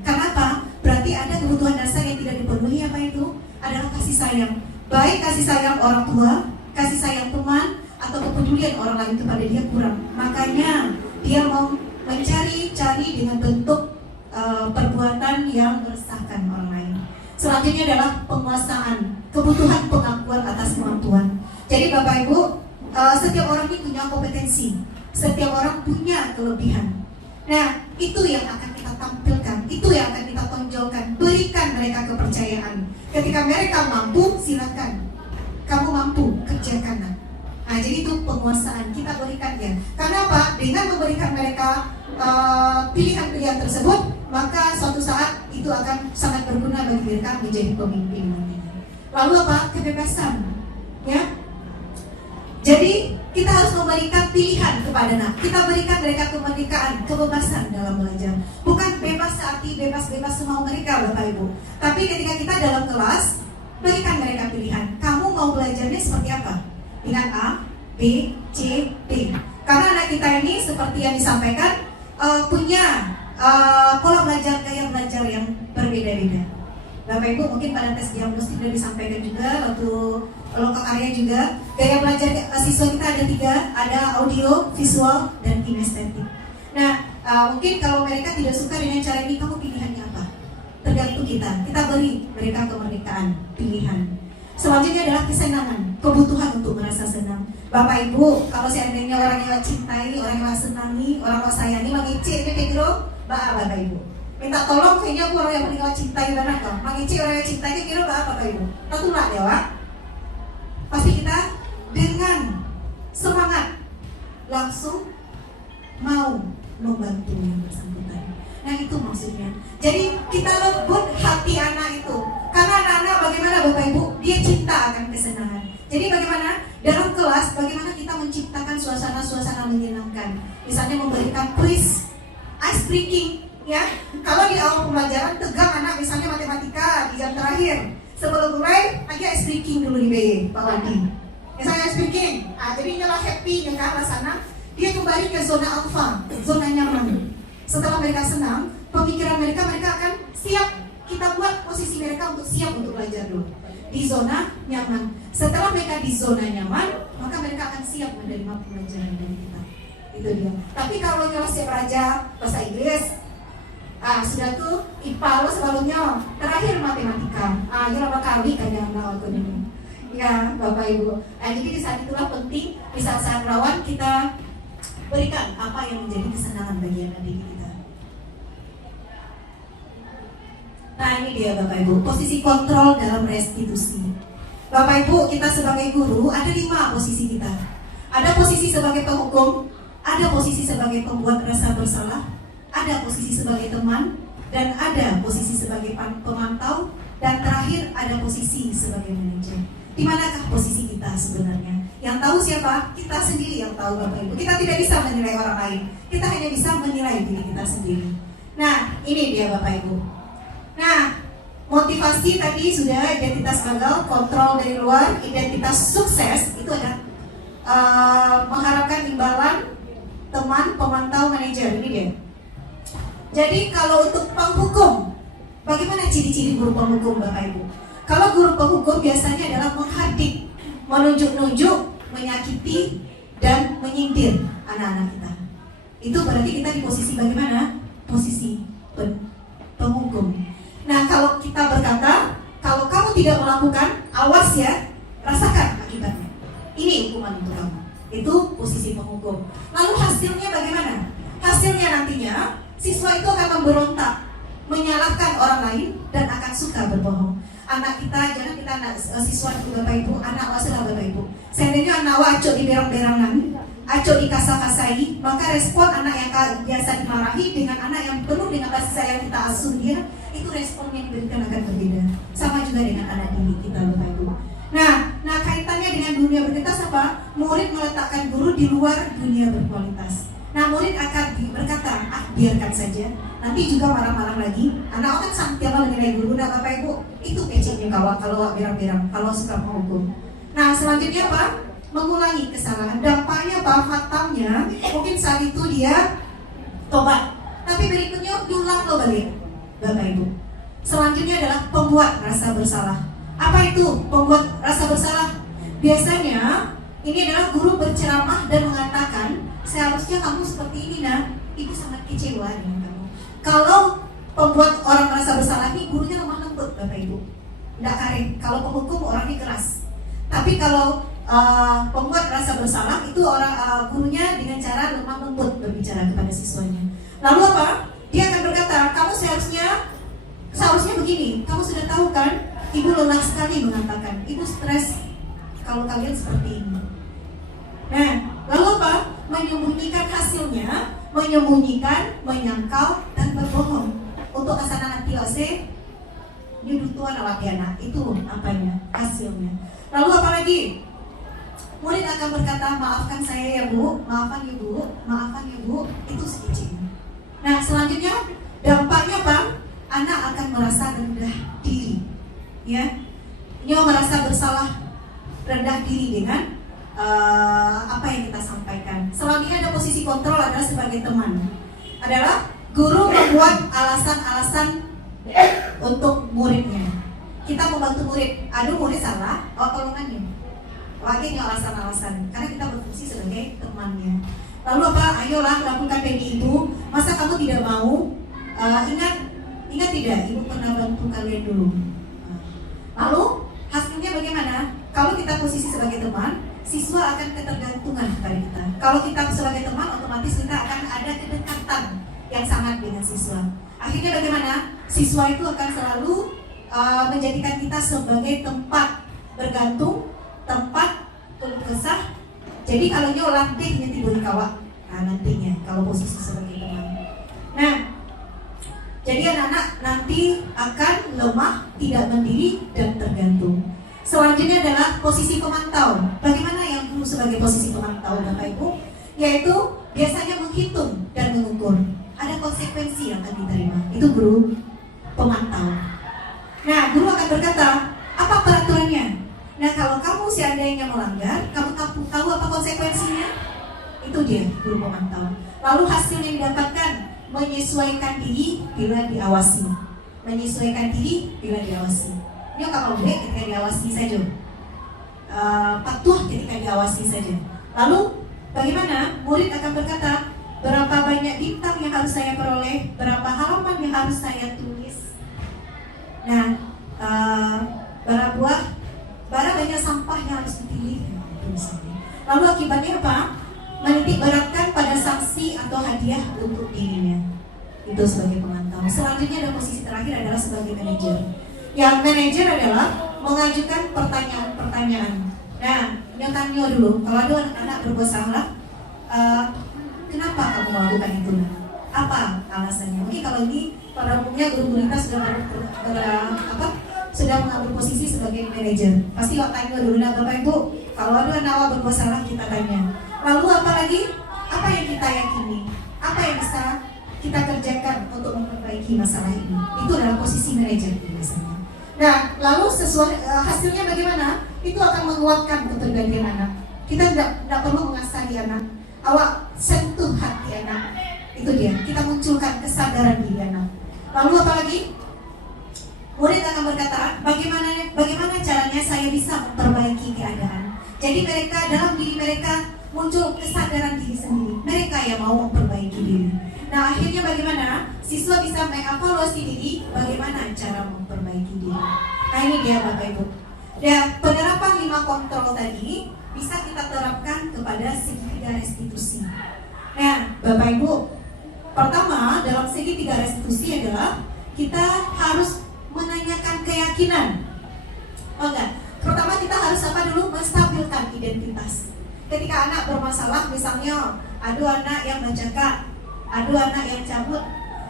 Kenapa? Berarti ada kebutuhan dasar yang tidak dipenuhi. Apa itu? Adalah kasih sayang. Baik kasih sayang orang tua, kasih sayang teman, atau kepedulian orang lain kepada dia kurang. Makanya dia mau mencari-cari dengan bentuk perbuatan yang meresahkan orang lain. Selanjutnya adalah penguasaan, kebutuhan pengakuan atas kemampuan. Jadi Bapak Ibu, setiap orang ini punya kompetensi, setiap orang punya kelebihan. Nah, itu yang akan kita tampilkan, itu yang akan kita tonjolkan. Berikan mereka kepercayaan. Ketika mereka mampu, silakan. Kamu mampu, kerjakanlah. Nah, jadi itu penguasaan kita berikan ya. Karena apa? Dengan memberikan mereka pilihan-pilihan tersebut, maka suatu saat itu akan sangat berguna bagi mereka menjadi pemimpin nantinya. Lalu apa? Kebebasan, ya. Jadi kita harus memberikan pilihan kepada anak. Kita berikan mereka kemerdekaan, kebebasan dalam belajar. Bukan bebas searti bebas-bebas semau mereka, Bapak Ibu. Tapi ketika kita dalam kelas, berikan mereka pilihan. Kamu mau belajarnya seperti apa? Dengan A, B, C, D. Karena anak kita ini seperti yang disampaikan punya pola belajar, gaya belajar yang berbeda-beda. Bapak Ibu mungkin pada tes diagnostik sudah disampaikan juga, waktu lokal karya juga. Gaya belajar siswa kita ada 3, ada audio, visual, dan kinestetik. Nah, mungkin kalau mereka tidak suka dengan cara ini, kamu pilihannya apa? Tergantung kita beri mereka kemerdekaan, pilihan. Selanjutnya adalah kesenangan, kebutuhan untuk merasa senang. Bapak Ibu, kalau seandainya orang yang cintai, orang yang senangi, orang yang sayangi, mengicik kayak gitu, Bapak Ibu. Minta tolong kayaknya aku orang yang paling cintai banget kok. Mengicik orang yang cintai kayak gitu, Bapak Ibu. Tentulah ya, Pak. Pasti kita dengan semangat langsung mau membantu yang bersangkutan. Nah, itu maksudnya. Jadi kita lembut hati anak itu. Karena anak-anak bagaimana Bapak Ibu? Dia cinta akan kesenangan. Jadi bagaimana? Dalam kelas bagaimana kita menciptakan suasana-suasana menyenangkan. Misalnya memberikan quiz, ice breaking, ya. Kalau di awal pembelajaran tegang anak, misalnya matematika di jam terakhir. Sebelum mulai, lagi ice breaking dulu di BY, Pak Wadi. Misalnya ice breaking, jadi inilah happy dengan rasanya. Dia kembali ke zona alfa, zona nyaman. setelah mereka senang, pemikiran mereka akan siap. Kita buat posisi mereka untuk siap untuk belajar dulu di zona nyaman. Setelah mereka di zona nyaman, maka mereka akan siap menerima pembelajaran dari kita. Itu dia. Tapi kalau kelas belajar bahasa Inggris, sudah tuh IPA lo sebelumnya, terakhir matematika. Berapa kali kan yang aku ini. Ya, Bapak Ibu. Jadi di saat itulah penting, di saat rawan kita berikan apa yang menjadi kesenangan bagi anak didik kita. Nah ini dia Bapak Ibu, posisi kontrol dalam restitusi. Bapak Ibu, kita sebagai guru ada 5 posisi kita. Ada posisi sebagai penghukum, ada posisi sebagai pembuat rasa bersalah, ada posisi sebagai teman, dan ada posisi sebagai pemantau, dan terakhir ada posisi sebagai manajer. Di manakah posisi kita sebenarnya? Yang tahu siapa? Kita sendiri yang tahu Bapak Ibu. Kita tidak bisa menilai orang lain, kita hanya bisa menilai diri kita sendiri. Nah ini dia Bapak Ibu. Nah, motivasi tadi sudah, identitas gagal, kontrol dari luar, identitas sukses itu ada mengharapkan imbalan, teman, pemantau, manajer. Ini dia. Jadi kalau untuk penghukum, bagaimana ciri-ciri guru penghukum Bapak Ibu? Kalau guru penghukum biasanya adalah menghardik, menunjuk-nunjuk, menyakiti, dan menyindir anak-anak kita. Itu berarti kita di posisi bagaimana? Posisi penghukum. Nah kalau kita berkata, kalau kamu tidak melakukan, awas ya, rasakan akibatnya. Ini hukuman untuk kamu. Itu posisi penghukum. Lalu hasilnya bagaimana? Hasilnya nantinya, siswa itu akan memberontak, menyalahkan orang lain, dan akan suka berbohong. Anak kita, jangan kita anak siswa itu Bapak Ibu, anak wasilah Bapak Ibu. Seandainya anak acok di berang-berangan, acok di kasar-kasai, maka respon anak yang biasa dimarahi dengan anak yang penuh dengan kasih sayang kita asuh dia, itu respon yang diberikan akan berbeda. Sama juga dengan anak didik kita Bapak Ibu. Nah kaitannya dengan dunia berkualitas apa? Murid meletakkan guru di luar dunia berkualitas. Nah murid akan berkata, biarkan saja. Nanti juga marah-marah lagi. Anak kan santiapa menilai guru. Nah Bapak Ibu, itu kecilnya kalau berang-berang, kalau suka menghukum. Nah selanjutnya apa? Mengulangi kesalahan. Dampaknya apa? Fatalnya mungkin saat itu dia tobat, tapi berikutnya diulang balik Bapak Ibu. Selanjutnya adalah pembuat rasa bersalah. Apa itu pembuat rasa bersalah? Biasanya ini adalah guru berceramah dan mengatakan, seharusnya kamu seperti ini nah. Ibu sangat kecewa dengan kamu. Kalau pembuat orang merasa bersalah ini gurunya lemah lembut Bapak Ibu, tidak karet. Kalau penghukum orangnya keras. Tapi kalau pembuat rasa bersalah itu orang gurunya dengan cara lemah lembut berbicara kepada siswanya. Lalu apa? Dia akan berkata, kamu seharusnya begini. Kamu sudah tahu kan? Ibu lelah sekali mengatakan, ibu stres kalau kalian seperti ini. Nah, lalu apa? Menyembunyikan hasilnya, menyembunyikan, menyangkal, dan berbohong. Untuk asana nanti ose, nyudutuan alapiana. Itu apanya? Hasilnya. Lalu apa lagi? Murid akan berkata, maafkan saya ya Bu, maafkan ya Bu, maafkan ya Bu. Itu sedikit. Nah selanjutnya dampaknya apa? Anak akan merasa rendah diri, ya. Dia merasa bersalah, rendah diri dengan apa yang kita sampaikan. Selanjutnya ada posisi kontrol adalah sebagai teman. Adalah guru membuat alasan-alasan untuk muridnya. Kita membantu murid. Aduh murid salah, tolongannya. Lagi alasan-alasan. Karena kita berfungsi sebagai temannya. Lalu apa? Ayolah lakukan demi ibu. Masa kamu tidak mau? Ingat tidak? Ibu pernah bantu kalian dulu. Lalu hasilnya bagaimana? Kalau kita posisi sebagai teman, siswa akan ketergantungan kepada kita. Kalau kita sebagai teman, otomatis kita akan ada kedekatan yang sangat dengan siswa. Akhirnya bagaimana? Siswa itu akan selalu menjadikan kita sebagai tempat bergantung, tempat keluh kesah. Jadi kalau nyo latih nanti boleh kawak. Nah nantinya kalau posisi sebagai teman. Nah, jadi anak-anak nanti akan lemah, tidak mandiri dan tergantung. Selanjutnya adalah posisi pemantau. Bagaimana yang guru sebagai posisi pemantau Bapak Ibu? Yaitu biasanya menghitung dan mengukur. Ada konsekuensi yang akan diterima. Itu guru pemantau. Nah, guru akan berkata, apa peraturannya? Nah, kalau kamu seandainya melanggar, kamu tahu apa konsekuensinya? Itu dia guru pemantau. Lalu hasil yang didapatkan, menyesuaikan diri bila diawasi. Menyesuaikan diri bila diawasi. Dia kapal baik ketika diawasi saja. Patuh ketika diawasi saja. Lalu bagaimana? Murid akan berkata, berapa banyak bintang yang harus saya peroleh, berapa halaman yang harus saya tulis. Nah, bara banyak sampah yang harus dipilih. Lalu akibatnya apa? Menitik beratkan pada sanksi atau hadiah untuk dirinya. Itu sebagai pemantau. Selanjutnya ada posisi terakhir adalah sebagai manajer. Yang manajer adalah mengajukan pertanyaan-pertanyaan. Nah, yang tanya dulu, kalau ada anak-anak berbuat salah, kenapa kamu melakukan itu? Apa alasannya? Mungkin kalau ini pada umumnya guru-guru kita sudah mengambil posisi sebagai manajer. Pasti waktu tanya dulu, nah Bapak Ibu, kalau ada anak berbuat salah kita tanya. Lalu apa lagi? Apa yang kita yakini? Apa yang bisa kita kerjakan untuk memperbaiki masalah ini? Itu adalah posisi manajer biasanya. Nah, lalu sesuai hasilnya bagaimana? Itu akan menguatkan kepribadian anak. Kita tidak perlu mengasari anak. Awak sentuh hati anak. Itu dia. Kita munculkan kesadaran diri anak. Lalu apa lagi? Murid akan berkata, bagaimana caranya saya bisa memperbaiki keadaan. Jadi mereka dalam diri mereka muncul kesadaran diri sendiri. Mereka yang mau memperbaiki diri. Nah, akhirnya bagaimana? Siswa bisa mengevaluasi diri, bagaimana cara memperbaiki diri. Nah, ini dia Bapak Ibu. Dan penerapan 5 kontrol tadi bisa kita terapkan kepada segitiga restitusi. Nah, Bapak Ibu, pertama dalam segitiga restitusi adalah kita harus menanyakan keyakinan. Oh enggak? Pertama kita harus apa dulu? Menstabilkan identitas. Ketika anak bermasalah, misalnya ada anak yang mencekak, ada anak yang cabut.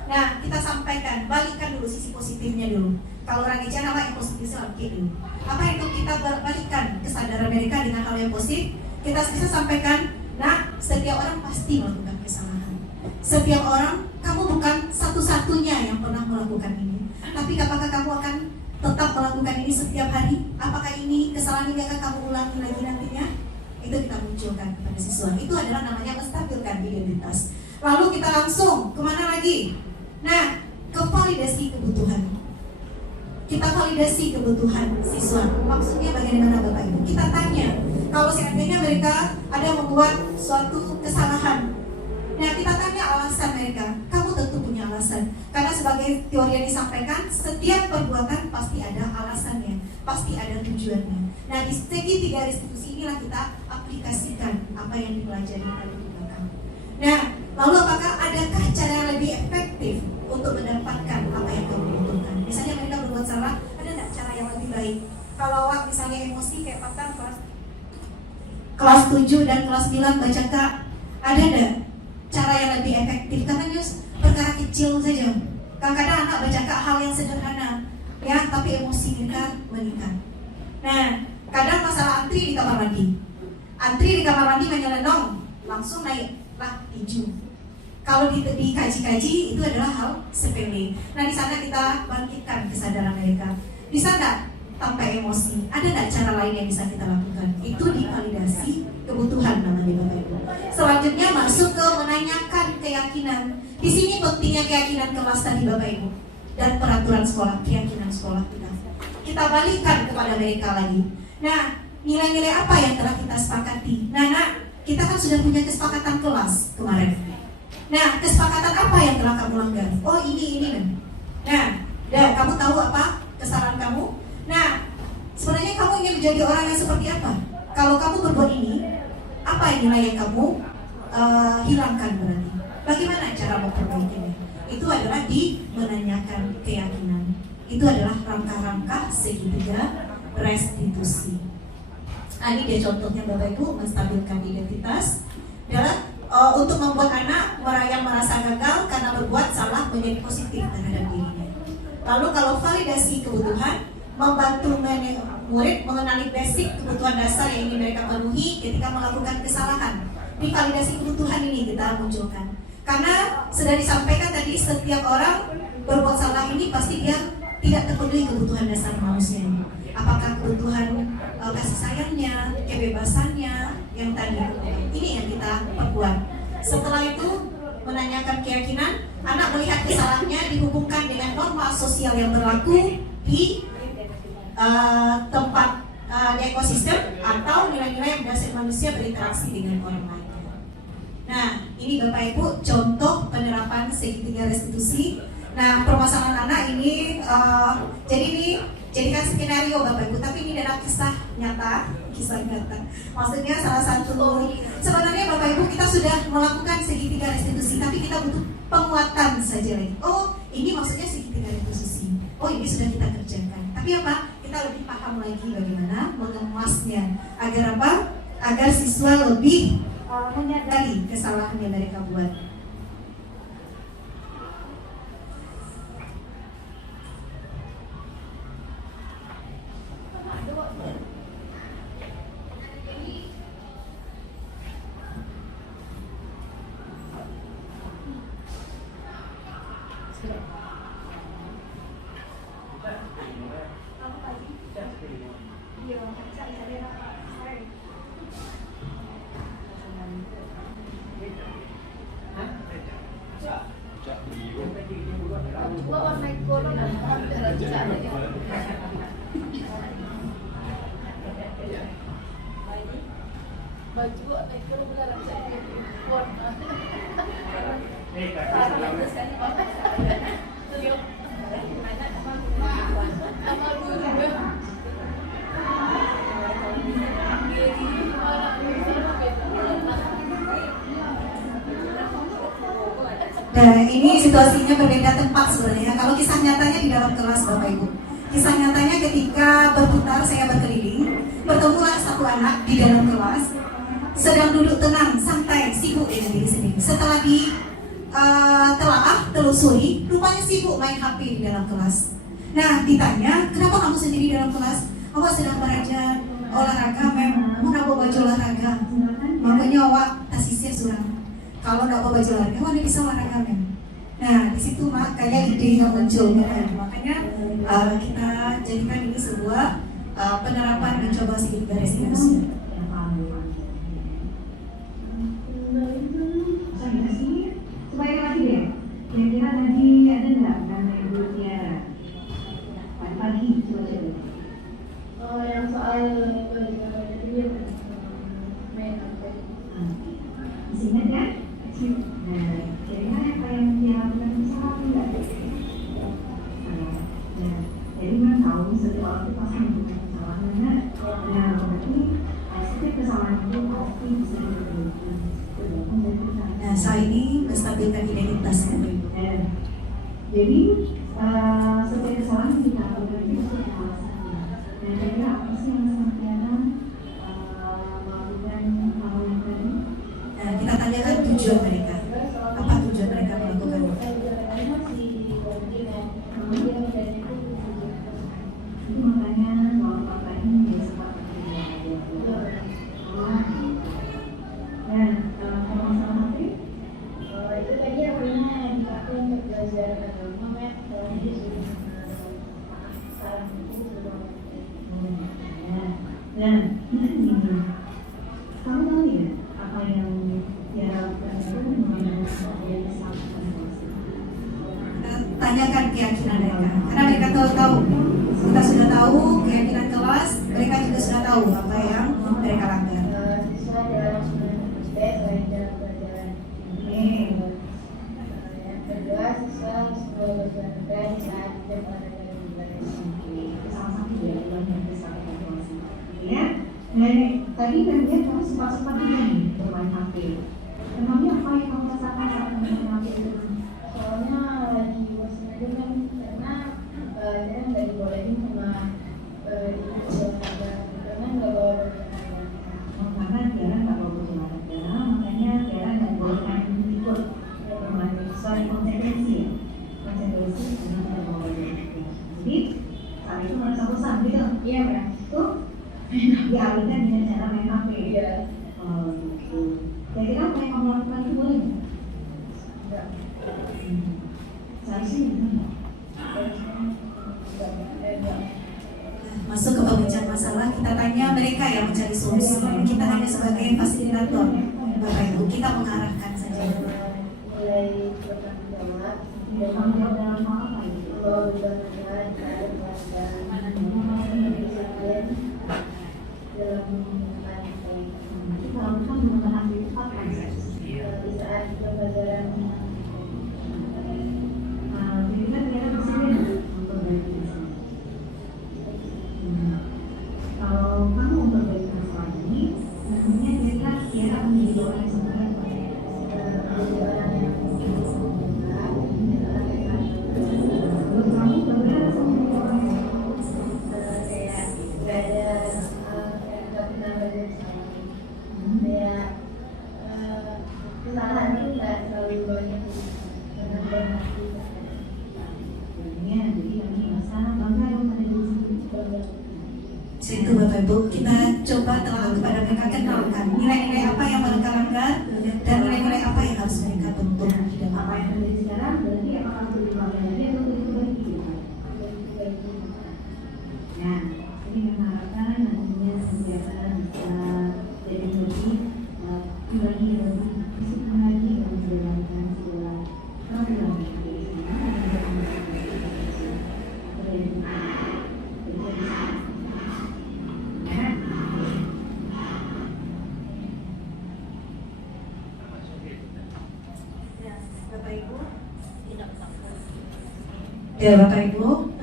Nah, kita sampaikan, balikan dulu sisi positifnya dulu. Kalau orang Ican apa yang positifnya balik dulu. Apa itu kita balikan kesadaran mereka dengan hal yang positif? Kita bisa sampaikan, nah, setiap orang pasti melakukan kesalahan. Setiap orang, kamu bukan satu-satunya yang pernah melakukan ini. Tapi apakah kamu akan tetap melakukan ini setiap hari? Apakah ini kesalahan ini akan kamu ulangi lagi nantinya? Itu kita munculkan kepada siswa. Itu adalah namanya menstabilkan identitas. Lalu kita langsung kemana lagi? Nah, ke validasi kebutuhan. Kita validasi kebutuhan siswa. Maksudnya bagaimana Bapak Ibu? Kita tanya, kalau seandainya mereka ada membuat suatu kesalahan, nah kita tanya alasan mereka. Kamu tentu punya alasan. Karena sebagai teori yang disampaikan, setiap perbuatan pasti ada alasannya, pasti ada tujuannya. Nah, di segitiga restitusi inilah kita aplikasikan apa yang dipelajari tadi di belakang. Nah, lalu apakah adakah cara yang lebih efektif untuk mendapatkan apa yang kamu butuhkan? Misalnya mereka berbuat salah, ada nggak cara yang lebih baik? Kalau awak misalnya emosi kayak patah kelas 7 dan kelas 9 baca Kak, ada nggak cara yang lebih efektif? Karena just perkara kecil saja. Kadang-kadang anak baca Kak hal yang sederhana, ya, tapi emosi kita meningkat. Nah, kadang masalah antri di kamar mandi. Antri di kamar mandi menyelenong, langsung naiklah tinju. Kalau dikaji-kaji itu adalah hal sepele. Nah, di sana kita bangkitkan kesadaran mereka. Bisa nggak tanpa emosi? Ada nggak cara lain yang bisa kita lakukan? Itu divalidasi kebutuhan namanya Bapak Ibu. Selanjutnya masuk ke menanyakan keyakinan. Di sini pentingnya keyakinan kelas tadi Bapak Ibu dan peraturan sekolah, keyakinan sekolah kita. Kita balikan kepada mereka lagi. Nah, nilai-nilai apa yang telah kita sepakati? Nah, kita kan sudah punya kesepakatan kelas kemarin. Nah, kesepakatan apa yang telah kamu langgar? Oh, ini. Nah, kamu tahu apa kesalahan kamu? Nah, sebenarnya kamu ingin menjadi orang yang seperti apa? Kalau kamu berbuat ini, apa nilai yang kamu hilangkan berarti? Bagaimana cara memperbaikinya? Itu adalah di menanyakan keyakinan. Itu adalah rangka-rangka segitiga restitusi. Nah, ini dia contohnya Bapak Ibu, menstabilkan identitas adalah untuk membuat anak yang merasa gagal karena berbuat salah menjadi positif terhadap dirinya. Lalu kalau validasi kebutuhan, membantu murid mengenali basic kebutuhan dasar yang ingin mereka penuhi ketika melakukan kesalahan. Di validasi kebutuhan ini kita munculkan. Karena sudah disampaikan tadi, setiap orang berbuat salah ini pasti dia tidak terpenuhi kebutuhan dasar manusia. Apakah kebutuhan kasih sayangnya, kebebasannya, yang tadi ini yang kita perbuat. Setelah itu menanyakan keyakinan, anak melihat kesalahannya dihubungkan dengan norma sosial yang berlaku di tempat di ekosistem atau nilai-nilai yang mendasari manusia berinteraksi dengan orang lain. Nah, ini Bapak Ibu contoh penerapan segitiga restitusi. Nah, permasalahan anak ini jadi ini jadikan skenario Bapak Ibu, tapi ini adalah kisah nyata. Maksudnya salah satu, sebenarnya Bapak Ibu kita sudah melakukan segitiga restitusi, tapi kita butuh penguatan saja lagi. Oh, ini maksudnya segitiga restitusi. Oh, ini sudah kita kerjakan. Tapi apa? Kita lebih paham lagi bagaimana mengemasnya agar apa? Agar siswa lebih menyadari kesalahan yang mereka buat. Nah, ini situasinya berbeda tempat sebenarnya. Kalau kisah nyatanya di dalam kelas Bapak Ibu. Kisah nyatanya ketika berputar saya berkeliling, bertemulah satu anak di dalam kelas sedang duduk tenang, santai, sibuk dengan diri sendiri. Setelah telusuri, rupanya sibuk main HP di dalam kelas. Nah, ditanya, kenapa kamu sendiri di dalam kelas? Aku sedang belajar olahraga, mau bawa baju olahraga. Makanya awak tasisnya surang. Kalau nggak bawa baju olahraga, mana bisa olahraga mem. Nah, di situ makanya ide yang muncul. Makanya kita jadikan ini sebuah penerapan mencoba segitiga restitusi. Supaya lagi deh, kira-kira nanti ada nggak karena Ibu Tiara? Pagi-pagi coba-coba. Oh, yang soal dia main apa? Masih ingat kan? Nah, kira-kira apa yang dia lakukan salah enggak? Nah, jadi memang tahu setiap orang itu pasti mempunyai kesalahan benar. Nah, berarti setiap kesalahan itu pasti bisa diperbaiki. Nah, soal ini menstabilkan identitas ya. Jadi setiap kesalahan kita lakukan itu setiap alasannya. Dan kira-kira apa sih yang Tiara melakukan hal yang tadi? Nah, kita tanyakan tujuan mereka. Apa tujuan mereka melakukan? Itu makanya kalau Bapak ini dia sempat dan masalah apa? Itu tadi artinya dipakai untuk belajar agama kan, kalau dia sudah sekarang itu sudah Nah, kamu tahu tidak apa yang dia lakukan itu mengenai dia diselamatkan? Tanyakan keyakinan mereka, karena mereka tahu. Kita sudah tahu keyakinan kelas, mereka juga sudah tahu apa yang mereka langgar. siswa dalam aspek selain dalam pelajaran. Yang kedua, siswa harus berkelanjutan saat jam olahraga bebas. Sama-sama dia yang disampaikan evaluasi. Ya, nah tadi kan dia kamu sempat nih bermain HP. Emangnya apa yang kamu rasakan saat bermain HP itu? Soalnya lagi bosan aja kan, karena dia nggak dibolehin sama olahraga, karena nggak bawa olahraga. Karena dia nggak bawa baju olahraga, makanya dia nggak bolehkan ikut bermain soal konsentrasi ya. Konsentrasi karena tidak bawa baju olahraga. Jadi saat itu merasa bosan gitu. Iya, Mbak. Tuh dialihkan dengan cara main HP. Iya. Oh, gitu. Kira-kira apa yang kamu lakukan itu boleh nggak? Enggak. Seharusnya gimana? Masuk ke pemecah masalah, kita tanya mereka yang mencari solusi. Kita hanya sebagai fasilitator, Bapak Ibu, kita mengarahkan saja. Mulai Bapak Ibu, kita coba telah kepada mereka kenalkan nilai-nilai apa yang mereka langgar dan nilai-nilai apa yang harus mereka bentuk di dalam. Apa yang terjadi sekarang berarti apakah untuk dipelajari atau untuk diperbaiki? Nah, ini mengharapkan nantinya kegiatan bisa jadi lebih lagi lebih disiplin lagi dalam menjalankan segala program yang ada di sana Bapak Ibu, tidak takut. ya Bapak Ibu,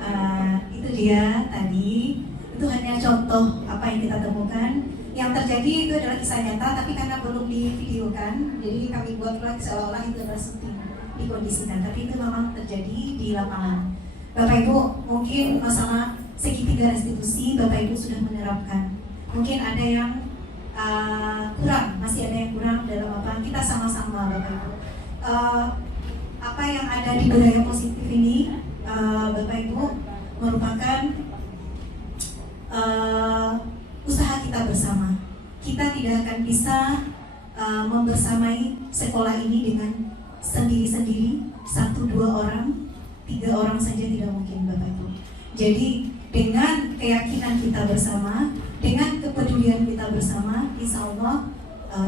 itu dia tadi, itu hanya contoh apa yang kita temukan. Yang terjadi itu adalah kisah nyata, tapi karena belum divideokan, jadi kami buat lagi seolah-olah itu adalah syuting dikondisikan, tapi itu memang terjadi di lapangan. Bapak Ibu, mungkin masalah segitiga restitusi Bapak Ibu sudah menerapkan. Mungkin ada yang kurang, masih ada yang kurang dalam apa, kita sama-sama Bapak Ibu. Apa yang ada di budaya positif ini, Bapak Ibu, merupakan usaha kita bersama. Kita tidak akan bisa membersamai sekolah ini dengan sendiri-sendiri, 1-2 orang, 3 orang saja tidak mungkin Bapak Ibu. Jadi dengan keyakinan kita bersama, dengan kepedulian kita bersama, insya Allah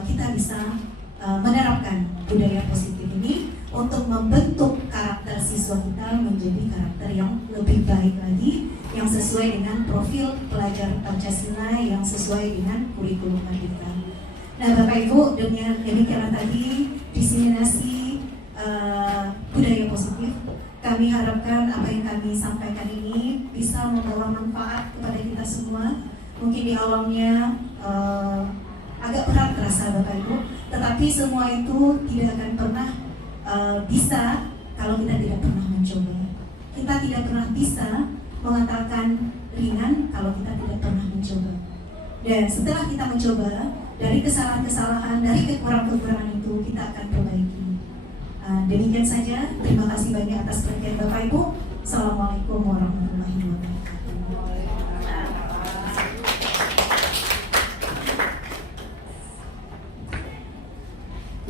kita bisa menerapkan budaya positif ini untuk membentuk karakter siswa kita menjadi karakter yang lebih baik lagi, yang sesuai dengan profil pelajar Pancasila, yang sesuai dengan kurikulum Merdeka. Nah Bapak Ibu, demikianlah tadi diseminasi budaya positif. Kami harapkan apa yang kami sampaikan ini bisa membawa manfaat kepada kita semua. Mungkin di awalnya agak berat terasa Bapak Ibu, tetapi semua itu tidak akan pernah bisa kalau kita tidak pernah mencoba. Kita tidak pernah bisa mengatakan ringan kalau kita tidak pernah mencoba. Dan setelah kita mencoba, dari kesalahan-kesalahan, dari kekurangan-kekurangan itu kita akan perbaiki. Demikian saja. Terima kasih banyak atas perhatian Bapak Ibu. Assalamualaikum warahmatullahi wabarakatuh.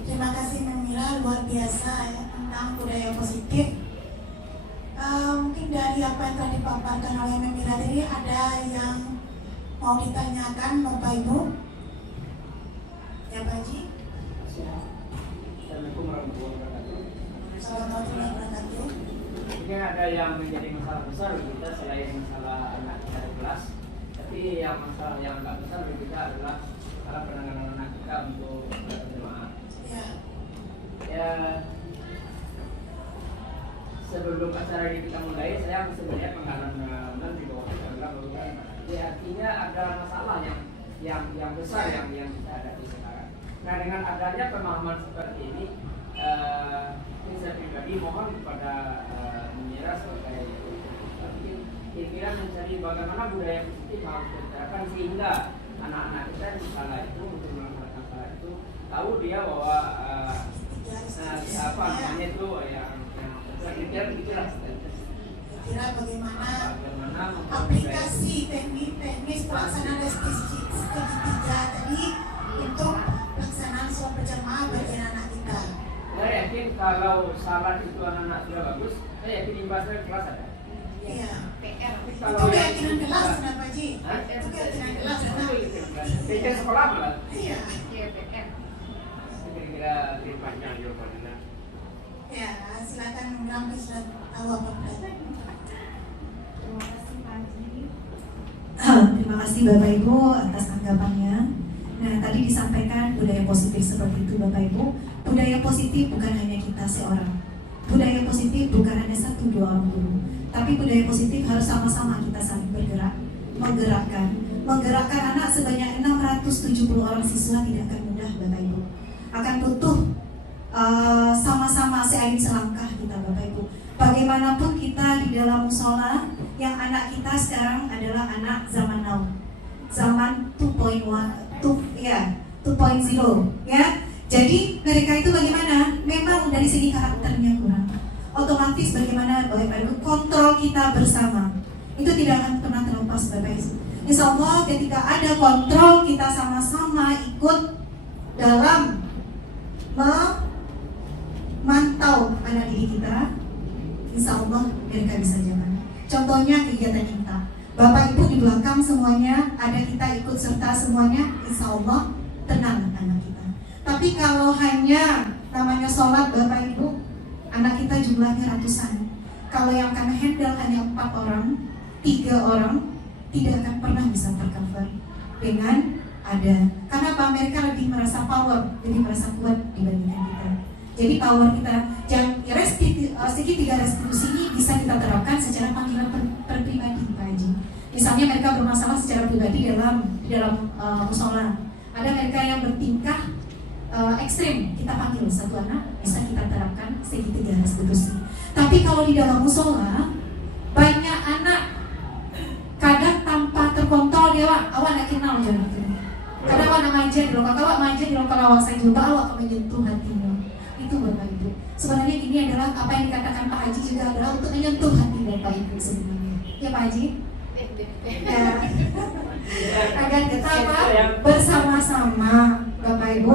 Terima kasih Memila, luar biasa ya tentang budaya positif. Mungkin dari apa yang telah dipaparkan oleh Memila tadi, ada yang mau ditanyakan Bapak Ibu? Ya Pak Haji? Assalamualaikum warahmatullahi wabarakatuh. Assalamualaikum warahmatullahi wabarakatuh. Mungkin ada yang menjadi masalah besar bagi kita selain masalah anak kita di kelas, tapi yang masalah yang agak besar bagi kita adalah masalah penanganan anak kita untuk berjemaah. Ya. Ya, sebelum acara ini kita mulai, saya sebenarnya pengalaman di bawah kita bilang bahwa ya artinya ada masalah yang besar yang kita hadapi sekarang. Nah, dengan adanya pemahaman seperti ini, saya pribadi mohon kepada Mira sebagai kira-kira mencari bagaimana budaya positif harus diterapkan sehingga anak-anak kita di sekolah itu untuk melaksanakan sekolah itu tahu dia bahwa apa namanya itu yang berpikir itulah. Kira bagaimana aplikasi teknis pelaksanaan restitusi segitiga tadi untuk pelaksanaan sholat berjamaah bagi anak kita. Saya yakin kalau salat itu anak-anak sudah bagus, saya yakin imbasnya kelas ada. Iya. Tapi Itu kalau keyakinan kelas kenapa Ji? Itu keyakinan kelas kenapa? Belajar sekolah malah. Iya. Kira-kira lebih panjang jawabannya. Ya, silakan Ramli sudah tahu apa berarti. Terima kasih Bapak Ibu atas tanggapannya. Nah, tadi disampaikan budaya positif seperti itu Bapak Ibu. Budaya positif bukan hanya kita seorang. Budaya positif bukan hanya 1-2 orang guru. Tapi budaya positif harus sama-sama kita saling bergerak, menggerakkan anak sebanyak 670 orang siswa tidak akan mudah Bapak Ibu. Akan butuh sama-sama seain selangkah kita Bapak Ibu. Bagaimanapun kita di dalam musola, yang anak kita sekarang adalah anak zaman now, zaman 2.0 ya. Jadi mereka itu bagaimana? Memang dari segi karakternya kurang. Otomatis bagaimana Bapak Ibu kontrol kita bersama itu tidak akan pernah terlepas Bapak Ibu. Insya Allah ketika ada kontrol, kita sama-sama ikut dalam memantau anak didik kita. Insya Allah mereka bisa jalan. Contohnya kegiatan kita, Bapak Ibu di belakang semuanya, ada kita ikut serta semuanya, insya Allah tenang anak kita. Tapi kalau hanya namanya sholat Bapak Ibu, anak kita jumlahnya ratusan. Kalau yang akan handle hanya 4 orang, 3 orang, tidak akan pernah bisa tercover dengan ada. Karena apa? Mereka lebih merasa power, lebih merasa kuat dibandingkan kita. Jadi power kita, segitiga restitusi ini bisa kita terapkan secara panggilan pribadi, Pak Haji. Misalnya mereka bermasalah secara pribadi di dalam musola. Ada mereka yang bertingkah ekstrim, kita panggil satu anak, bisa kita terapkan segitiga restitusi. Tapi kalau di dalam musola banyak anak, kadang tanpa terkontrol dia awak nak kenal jangan itu. Kadang awak nak manja di lokal awak manja di lokal awak saya juga awak akan menyentuh hatinya. Itu Bapak Ibu. Sebenarnya ini adalah apa yang dikatakan Pak Haji juga adalah untuk menyentuh hati Bapak Ibu sebenarnya. Ya Pak Haji? Ya. Agar kita apa? Bersama-sama Bapak Ibu.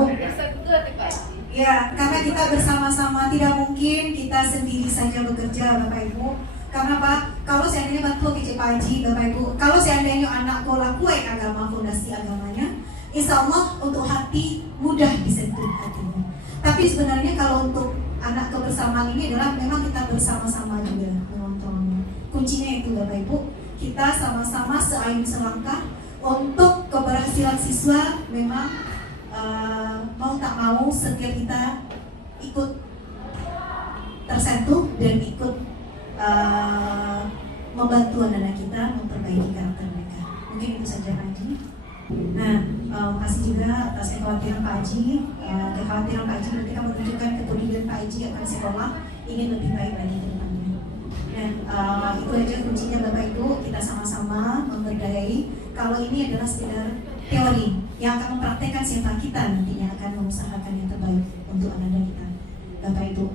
Ya, karena kita bersama-sama, tidak mungkin kita sendiri saja bekerja Bapak Ibu. Karena Pak, kalau seandainya bantu ke Pak Haji Bapak Ibu, kalau seandainya anak pola kue agama, fondasi agamanya, insya Allah untuk hati mudah disentuh hatinya. Tapi sebenarnya kalau untuk anak kebersamaan ini adalah memang kita bersama-sama juga mengontrolnya. Kuncinya itu Bapak Ibu, kita sama-sama seayun selangkah untuk keberhasilan siswa. Memang mau tak mau setiap kita ikut tersentuh dan ikut membantu anak-anak kita memperbaiki karakter mereka. Mungkin itu saja Pak Haji. Nah, kasih juga atas kekhawatiran Pak Haji. Kekhawatiran Pak Haji ketika menunjukkan kepedulian Pak Haji akan sekolah ingin lebih baik lagi ke depannya. Dan itu aja kuncinya Bapak Ibu, kita sama-sama memberdayai. Kalau ini adalah sekedar teori yang akan mempraktekkan siapa kita nantinya akan mengusahakan yang terbaik untuk anak-anak kita, Bapak Ibu.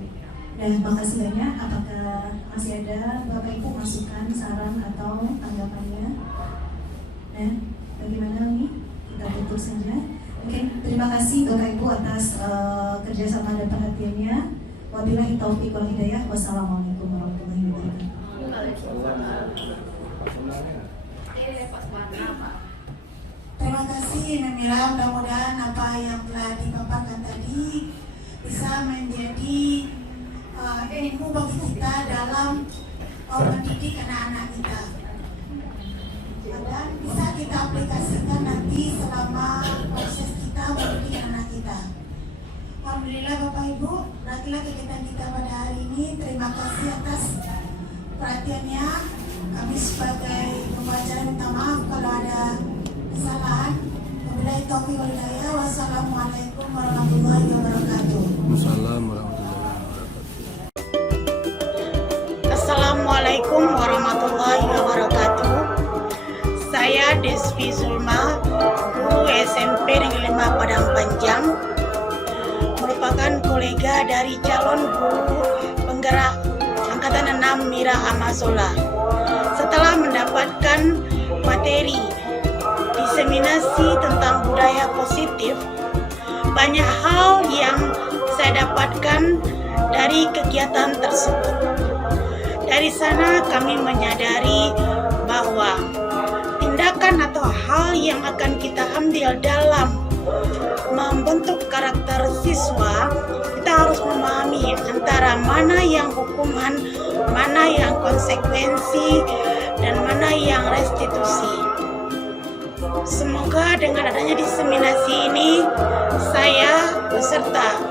Dan makasih banyak. Apakah masih ada Bapak Ibu masukan, saran atau tanggapannya? Nah, bagaimana nih? Kita tutup saja. Mungkin terima kasih Bapak Ibu atas kerjasama dan perhatiannya. Wabillahi taufiq wal hidayah. Wassalamualaikum warahmatullahi wabarakatuh. Terima kasih Namira, mudah-mudahan apa yang telah dipaparkan tadi bisa menjadi ilmu bagi kita dalam mendidik anak-anak kita, dan bisa kita aplikasikan nanti selama proses kita mendidik anak kita. Alhamdulillah Bapak Ibu, berakhirlah kegiatan kita pada hari ini. Terima kasih atas perhatiannya. Kami sebagai pembelajaran minta maaf kalau ada kesalahan. Wabillahi taufiq wal hidayah. Wassalamualaikum warahmatullahi wabarakatuh. Assalamualaikum warahmatullahi wabarakatuh. Saya Desvi Zulma, guru SMP Negeri 5 Padang Panjang, merupakan kolega dari calon guru penggerak Angkatan 6 Mira Amazola. Setelah mendapatkan materi diseminasi tentang budaya positif, banyak hal yang saya dapatkan dari kegiatan tersebut. Dari sana kami menyadari bahwa tindakan atau hal yang akan kita ambil dalam membentuk karakter siswa, kita harus memahami antara mana yang hukuman, mana yang konsekuensi, dan mana yang restitusi. Semoga dengan adanya diseminasi ini, saya beserta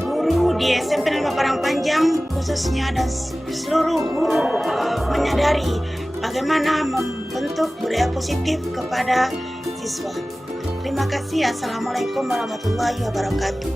guru di SMP 5 Padang Panjang khususnya dan seluruh guru menyadari bagaimana membentuk budaya positif kepada siswa. Terima kasih. Assalamualaikum warahmatullahi wabarakatuh.